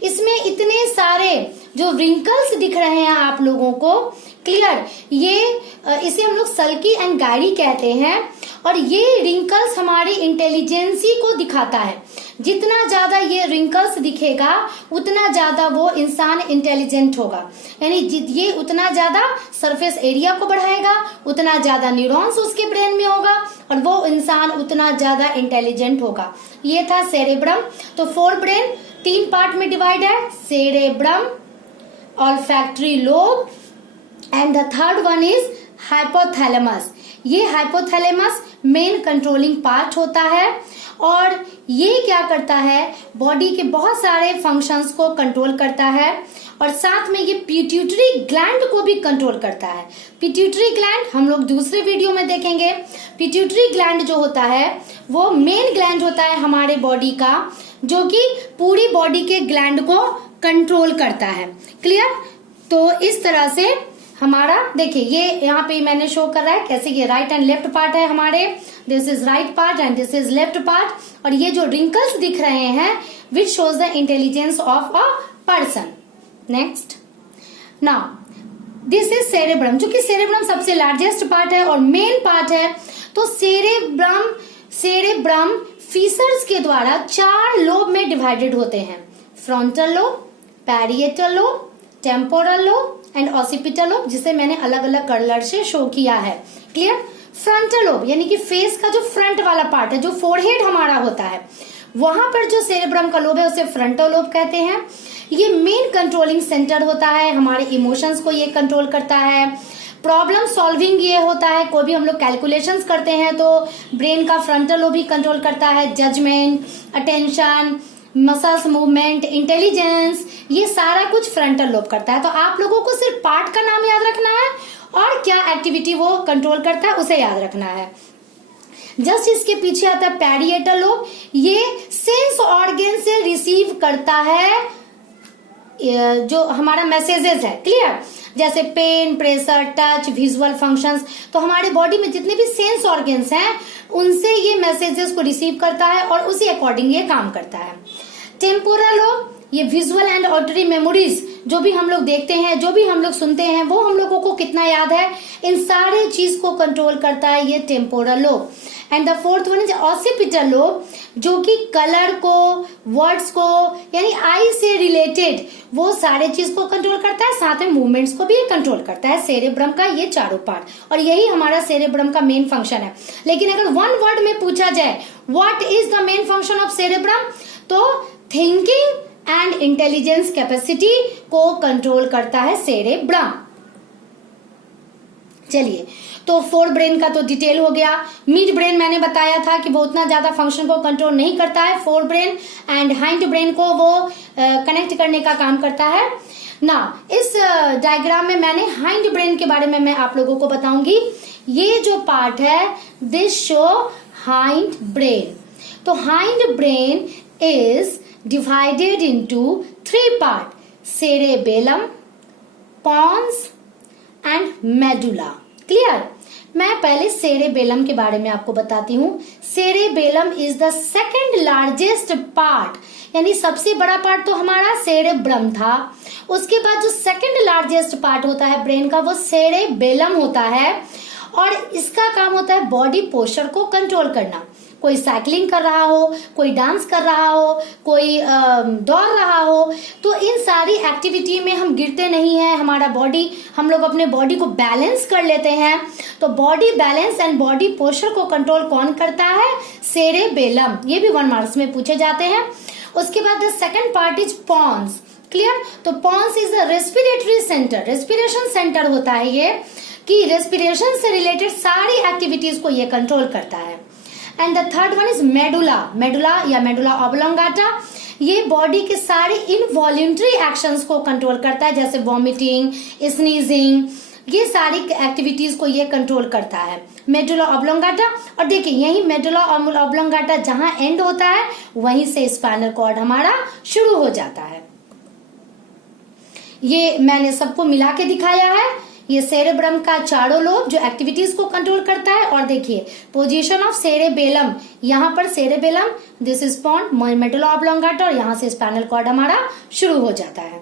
इसमें इतने सारे जो रिंकल्स दिख रहे हैं आप लोगों को, क्लियर, ये इसे हम लोग सल्की एंड गायरी कहते हैं, और ये रिंकल्स हमारी इंटेलिजेंसी को दिखाता है। जितना ज्यादा ये रिंकल्स दिखेगा उतना ज्यादा वो इंसान इंटेलिजेंट होगा, यानी ये उतना ज्यादा सरफेस एरिया को बढ़ाएगा, उतना ज्यादा न्यूरॉन्स उसके ब्रेन में होगा, और वो इंसान उतना ज्यादा इंटेलिजेंट होगा। ये था सेरेब्रम। तो फोर ब्रेन 3 पार्ट में डिवाइड है, cerebrum, olfactory lobe, and the third one is hypothalamus. ये हाइपोथैलेमस मेन कंट्रोलिंग पार्ट होता है, और ये क्या करता है, बॉडी के बहुत सारे फंक्शंस को कंट्रोल करता है, और साथ में ये पिट्यूटरी ग्लैंड को भी कंट्रोल करता है। पिट्यूटरी ग्लैंड हम लोग दूसरे वीडियो में देखेंगे। पिट्यूटरी ग्लैंड जो होता है वो मेन ग्लैंड होता है हमारे बॉडी का, जो कि पूरी बॉडी के ग्लैंड को कंट्रोल करता है। क्लियर? तो इस तरह से हमारा देखिए, ये यहाँ पे मैंने शो कर रहा है कैसे ये राइट एंड लेफ्ट पार्ट है हमारे, this is right part and this is left part, और ये जो रिंकल्स दिख रहे हैं which shows the intelligence of a person. Next, now this is cerebrum, जो कि सेरेब्रम सबसे लार्जेस्ट पार्ट है और मेन पार्ट है। तो सेरेब्रम फीसर्स के द्वारा 4 लोब में डिवाइडेड होते हैं, frontal lobe, parietal lobe, temporal lobe and occipital lobe, जिसे मैंने अलग अलग कलर से शो किया है। क्लियर? फ्रंटल लोब यानी कि फेस का जो फ्रंट वाला पार्ट है, जो फोरहेड हमारा होता है, वहां पर जो सेरेब्रम का लोब है उसे फ्रंटल लोब कहते हैं। ये मेन कंट्रोलिंग सेंटर होता है, हमारे इमोशंस को ये कंट्रोल करता है। प्रॉब्लम सॉल्विंग ये होता है, कोई भी हम लोग कैलकुलेशंस करते हैं तो ब्रेन का फ्रंटल लोब ही कंट्रोल करता है। Judgement, attention, muscles movement, intelligence, ये सारा कुछ फ्रंटल लोब करता है। तो आप लोगों को सिर्फ पार्ट का नाम याद रखना है और क्या एक्टिविटी वो कंट्रोल करता है उसे याद रखना है। जस्ट इसके पीछे आता है पैरिएटल लोब। ये सेंस ऑर्गन से रिसीव करता है जो हमारा मैसेजेस है। क्लियर? जैसे pain, pressure, touch, visual functions, तो हमारे बॉडी में जितने भी सेंस ऑर्गन्स हैं उनसे ये मैसेजेस को रिसीव करता है और उसी अकॉर्डिंग ये काम करता है। टेम्पोरल लोब, ये विजुअल एंड ऑडिटरी मेमोरीज जो भी हम लोग देखते हैं, जो भी हम लोग सुनते हैं, वो हम लोगों को कितना याद है, इन सारे चीज को कंट्रोल करता है ये temporal lobe. And the fourth one is occipital lobe, जो कि कलर को, वर्ड्स को, यानी आई से रिलेटेड वो सारे चीज को कंट्रोल करता है, साथ में मूवमेंट्स को भी कंट्रोल करता है सेरेब्रम का ये चारों पार्ट। और यही हमारा सेरेब्रम का मेन फंक्शन है। लेकिन अगर वन वर्ड में पूछा जाए what is the main function of cerebrum, तो थिंकिंग एंड इंटेलिजेंस कैपेसिटी को कंट्रोल करता है सेरेब्रम। चलिए, तो फोर ब्रेन का तो डिटेल हो गया। मिड ब्रेन मैंने बताया था कि वो उतना ज्यादा फंक्शन को कंट्रोल नहीं करता है, fore brain and hind brain को वो कनेक्ट करने का काम करता है ना। इस डायग्राम में मैंने हाइंड ब्रेन के बारे में मैं आप लोगों को बताऊंगी। ये जो पार्ट है दिस शो हाइंड ब्रेन। तो hind brain is divided into 3 part, cerebellum, pons and medulla. Clear? मैं पहले सेरेबेलम के बारे में आपको बताती हूँ। Cerebellum is the second largest part, यानी सबसे बड़ा पार्ट तो हमारा सेरेब्रम था। उसके बाद जो सेकंड लार्जेस्ट पार्ट होता है ब्रेन का वो सेरेबेलम होता है, और इसका काम होता है बॉडी पोस्चर को कंट्रोल करना। कोई साइकिलिंग कर रहा हो, कोई डांस कर रहा हो, कोई दौड़ रहा हो, तो इन सारी एक्टिविटी में हम गिरते नहीं हैं, हमारा बॉडी, हम लोग अपने बॉडी को बैलेंस कर लेते हैं। तो body balance and body posture को कंट्रोल कौन करता है? सेरेबेलम। ये भी 1 मार्क्स में पूछे जाते हैं। उसके बाद the second part is pons. Clear? तो pons is the respiratory centre, respiration centre होता है ये, कि रेस्पिरेशन से रिलेटेड सारी एक्टिविटीज को ये कंट्रोल करता है। And the third one is medulla. Medulla या मेडुला ऑब्लोंगाटा, ये बॉडी के सारे इनवॉल्यूंटरी एक्शंस को कंट्रोल करता है, जैसे वॉमिटिंग, स्नीजिंग, ये सारी एक्टिविटीज को ये कंट्रोल करता है, मेडुला ऑब्लोंगाटा। और देखिए यही मेडुला ऑब्लोंगाटा जहां एंड होता है वहीं से स्पाइनल कॉर्ड हमारा शुरू हो जाता है। ये मैंने सबको मिला के दिखाया है। ये सेरेब्रम का चारों लोब जो एक्टिविटीज को कंट्रोल करता है। और देखिए पोजीशन ऑफ सेरेबेलम, यहाँ पर cerebellum, this is pond, medulla oblongata, और यहाँ से स्पाइनल कॉर्ड हमारा शुरू हो जाता है।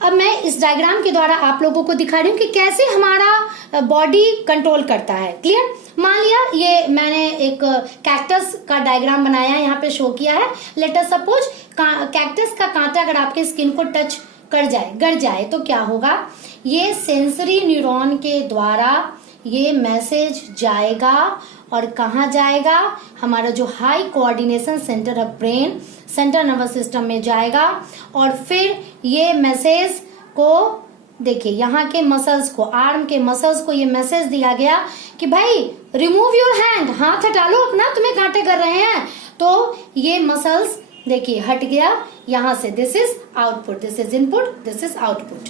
अब मैं इस डायग्राम के द्वारा आप लोगों को दिखा रही हूँ कि कैसे हमारा बॉडी कंट्रोल करता है। क्लियर? मान लिया ये मैंने एक कैक्टस का डायग्राम बनाया है, यहाँ पे शो किया है। लेट अस सपोज कैक्टस का कांटा अगर आपके स्किन को टच कर जाए, गड़ जाए, तो क्या होगा? ये सेंसरी न्यूरॉन के द्वारा ये मैसेज जाएगा, और कहाँ जाएगा? हमारा जो high coordination centre of brain, central nervous system में जाएगा। और फिर ये मैसेज को देखिए, यहाँ के मसल्स को, आर्म के मसल्स को ये मैसेज दिया गया कि भाई रिमूव योर हैंड, हाथ हटा लो अपना, तुम्हें कांटे कर रहे हैं। तो ये मसल्स देखिए हट गया यहां से, this is output, this is input, this is output.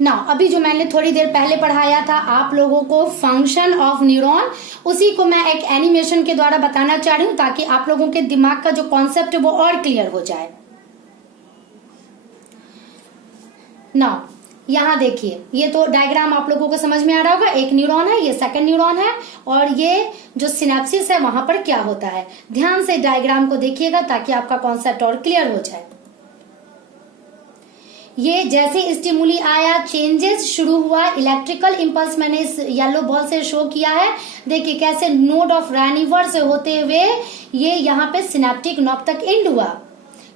ना अभी जो मैंने थोड़ी देर पहले पढ़ाया था आप लोगों को फंक्शन ऑफ न्यूरॉन, उसी को मैं एक एनिमेशन के द्वारा बताना चाह रही हूं ताकि आप लोगों के दिमाग का जो कॉन्सेप्ट है वो और क्लियर हो जाए। ना यहाँ देखिए, ये तो डायग्राम आप लोगों को समझ में आ रहा होगा। एक न्यूरॉन है, ये सेकंड न्यूरॉन है, और ये जो सिनेप्सिस है वहां पर क्या होता है। ध्यान से डायग्राम को देखिएगा ताकि आपका कॉन्सेप्ट और क्लियर हो जाए। ये जैसे स्टिमुली आया, चेंजेस शुरू हुआ, इलेक्ट्रिकल इंपल्स मैंने इस येलो बॉल से शो किया है। देखिए कैसे नोड ऑफ रैनिवर से होते हुए ये यहाँ पे सिनेप्टिक नॉब तक एंड हुआ।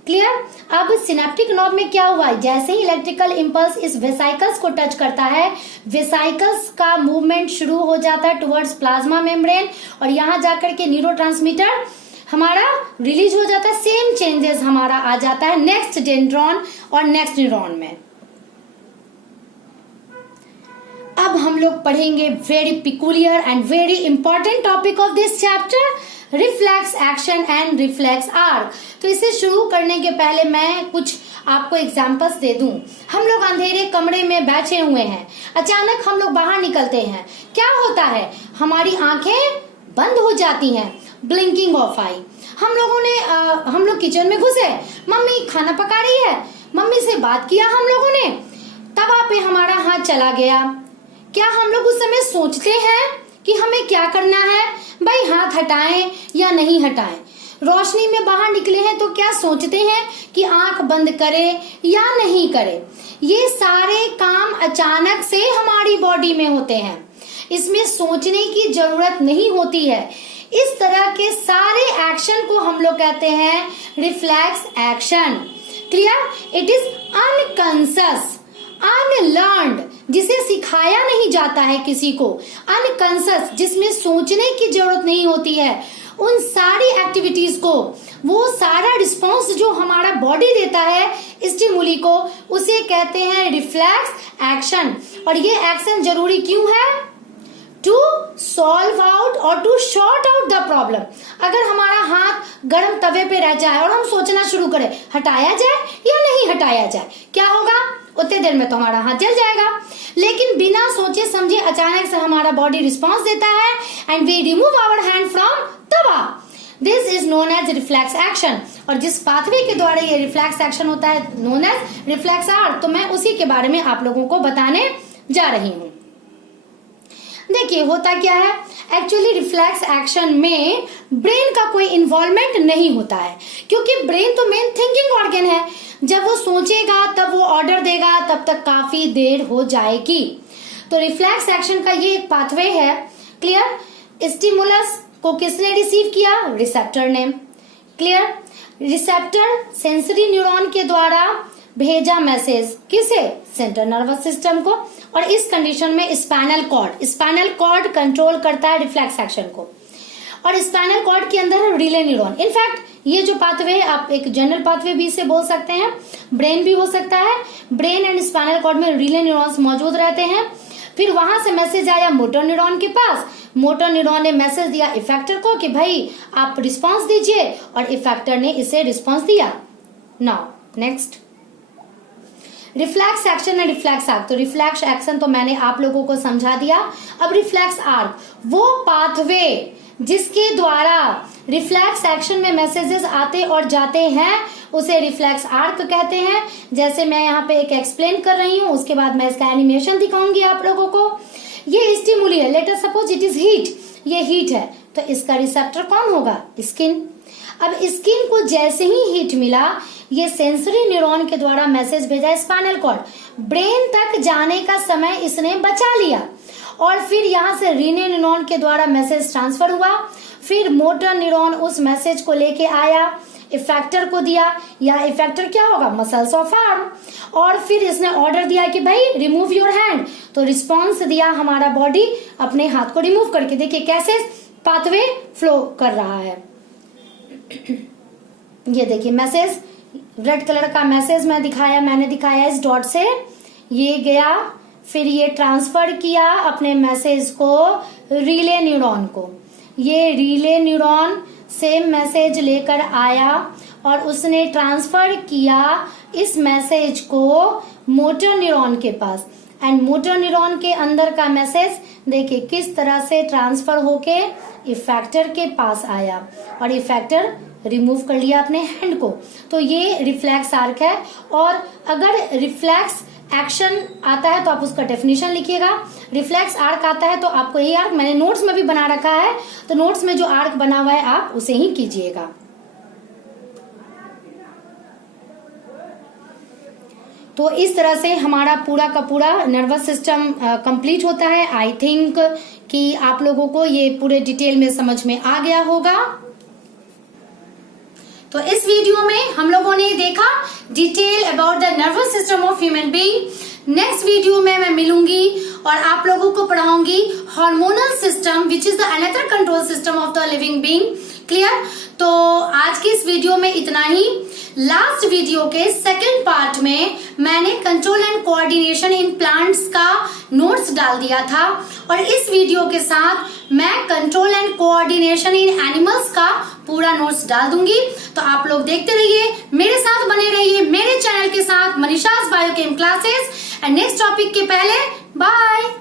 क्लियर? अब सिनेप्टिक नॉब में क्या हुआ? जैसे ही इलेक्ट्रिकल इंपल्स इस वेसाइकल्स को टच करता है, वेसाइकल्स का मूवमेंट शुरू हो जाता है टुवर्ड्स प्लाज्मा मेम्ब्रेन, और यहाँ जाकर के न्यूरोट्रांसमीटर हमारा रिलीज हो जाता है। सेम चेंजेस हमारा आ जाता है नेक्स्ट डेंड्रॉन और नेक्स्ट न्यूरॉन में। अब हम लोग पढ़ेंगे very peculiar and very important topic of this chapter, reflex action and reflex arc. तो इसे शुरू करने के पहले मैं कुछ आपको एग्जांपल्स दे दूं। हम लोग अंधेरे कमरे में बैठे हुए हैं, अचानक हम लोग बाहर निकलते हैं, क्या होता है? हमारी आंखें बंद हो जाती हैं, ब्लिंकिंग ऑफ आई। हम लोग किचन में घुसे, मम्मी खाना पका रही है, मम्मी से बात किया हम लोगों ने, तवा पे हमारा हाथ चला गया। क्या हम लोग उस समय सोचते हैं कि हमें क्या करना है, भाई हाथ हटाएं या नहीं हटाएं? रोशनी में बाहर निकले हैं तो क्या सोचते हैं कि आंख बंद करें या नहीं करें। ये सारे काम अचानक से हमारी बॉडी में होते हैं, इसमें सोचने की जरूरत नहीं होती है। इस तरह के सारे एक्शन को हम लोग कहते हैं reflex action. Clear? It is unconscious, unlearned, जिसे सिखाया नहीं जाता है किसी को, अनकॉन्शियस, जिसमें सोचने की जरूरत नहीं होती है। उन सारी एक्टिविटीज को, वो सारा रिस्पॉन्स जो हमारा बॉडी देता है स्टिमुली को, उसे कहते हैं रिफ्लेक्स एक्शन। और ये एक्शन जरूरी क्यों है? टू सॉल्व आउट और to short out the problem. अगर हमारा हाथ गर्म तवे पे रह जाए और हम सोचना शुरू करें हटाया जाए या नहीं हटाया जाए, क्या होगा? उतने देर में तो हमारा हाथ जल जाएगा। लेकिन बिना सोचे समझे अचानक से हमारा बॉडी रिस्पॉन्स देता है and we remove our hand from tawa. This is known as reflex action. और जिस पाथवे के द्वारा ये रिफ्लेक्स एक्शन होता है नोन एज रिफ्लेक्स आर्ट, तो मैं उसी के बारे में आप लोगों को बताने जा रही हूँ। देखिए होता क्या है, एक्चुअली रिफ्लेक्स एक्शन में ब्रेन का कोई इन्वॉल्वमेंट नहीं होता है, क्योंकि ब्रेन तो मेन थिंकिंग ऑर्गन है। जब वो सोचेगा तब वो ऑर्डर देगा, तब तक काफी देर हो जाएगी। तो रिफ्लेक्स एक्शन का ये एक पाथवे है। क्लियर? स्टिमुलस को किसने रिसीव किया? रिसेप्टर ने। क्लियर? रिसेप्टर सेंसरी न्यूरॉन के द्वारा भेजा मैसेज, किसे? सेंट्रल नर्वस सिस्टम को। और इस कंडीशन में स्पाइनल कॉर्ड कंट्रोल करता है रिफ्लेक्स एक्शन को। और स्पाइनल कॉर्ड के अंदर है रिले न्यूरॉन। इनफैक्ट ये जो पाथवे है आप एक जनरल पाथवे भी इसे बोल सकते हैं, ब्रेन भी हो सकता है। ब्रेन एंड स्पाइनल कॉर्ड में रिले न्यूरॉन्स मौजूद रहते हैं। फिर वहां से मैसेज आया मोटर न्यूरॉन के पास। मोटर न्यूरॉन ने मैसेज दिया इफेक्टर को कि भाई आप रिस्पॉन्स दीजिए, और इफेक्टर ने इसे रिस्पॉन्स दिया। Now next, reflex action and reflex arc. तो रिफ्लेक्स एक्शन तो मैंने आप लोगों को समझा दिया। अब रिफ्लेक्स आर्क, वो पाथवे जिसके द्वारा रिफ्लेक्स एक्शन में मैसेजेस आते और जाते हैं, उसे रिफ्लेक्स आर्क कहते हैं। जैसे मैं यहाँ पे एक एक्सप्लेन कर रही हूँ, उसके बाद मैं इसका एनिमेशन दिखाऊंगी आप लोगों को। ये स्टिमुली है, late us suppose it is heat, ये हीट है, तो इसका रिसेप्टर कौन होगा? स्किन। अब स्किन को जैसे ही हीट मिला, ये सेंसरी न्यूरॉन के द्वारा मैसेज भेजा स्पाइनल कॉर्ड, ब्रेन तक जाने का समय इसने बचा लिया। और फिर यहाँ से रीने न्यूरॉन के द्वारा मैसेज ट्रांसफर हुआ। फिर मोटर न्यूरॉन उस मैसेज को लेके आया, इफेक्टर को दिया, या इफेक्टर क्या होगा? Muscles of arm. और फिर इसने ऑर्डर दिया कि भाई रिमूव योर हैंड, तो रिस्पॉन्स दिया हमारा बॉडी अपने हाथ को रिमूव करके। देखिए कैसे पाथवे फ्लो कर रहा है। ये देखिए मैसेज, रेड कलर का मैसेज मैंने दिखाया इस डॉट से। ये गया, फिर ये ट्रांसफर किया अपने मैसेज को रिले न्यूरॉन को। ये रिले न्यूरॉन सेम मैसेज लेकर आया और उसने ट्रांसफर किया इस मैसेज को मोटर न्यूरॉन के पास। एंड मोटर न्यूरॉन के अंदर का मैसेज देखिए किस तरह से ट्रांसफर होके इफेक्टर के पास आया, और इफेक्टर रिमूव कर लिया अपने हैंड को। तो ये रिफ्लेक्स आर्क है। और अगर रिफ्लेक्स एक्शन आता है तो आप उसका डेफिनेशन लिखिएगा। रिफ्लेक्स आर्क आता है तो आपको यही आर्क मैंने नोट्स में भी बना रखा है, तो नोट्स में जो आर्क बना हुआ है आप उसे ही कीजिएगा। तो इस तरह से हमारा पूरा का पूरा नर्वस सिस्टम कंप्लीट होता है। आई थिंक कि आप लोगों को ये पूरे डिटेल में समझ में आ गया होगा। तो इस वीडियो में हम लोगों ने देखा detail about the nervous system of human being. Next video में मैं मिलूंगी और आप लोगों को पढ़ाऊंगी hormonal system which is the another control system of the living being. Clear? तो आज की इस वीडियो में इतना ही। लास्ट वीडियो के सेकंड पार्ट में मैंने control and coordination in plants का नोट्स डाल दिया था, और इस वीडियो के साथ मैं control and coordination in animals का पूरा नोट्स डाल दूंगी। तो आप लोग देखते रहिए, मेरे साथ बने रहिए, मेरे चैनल के साथ Manisha's biochem classes. And next topic के पहले बाय।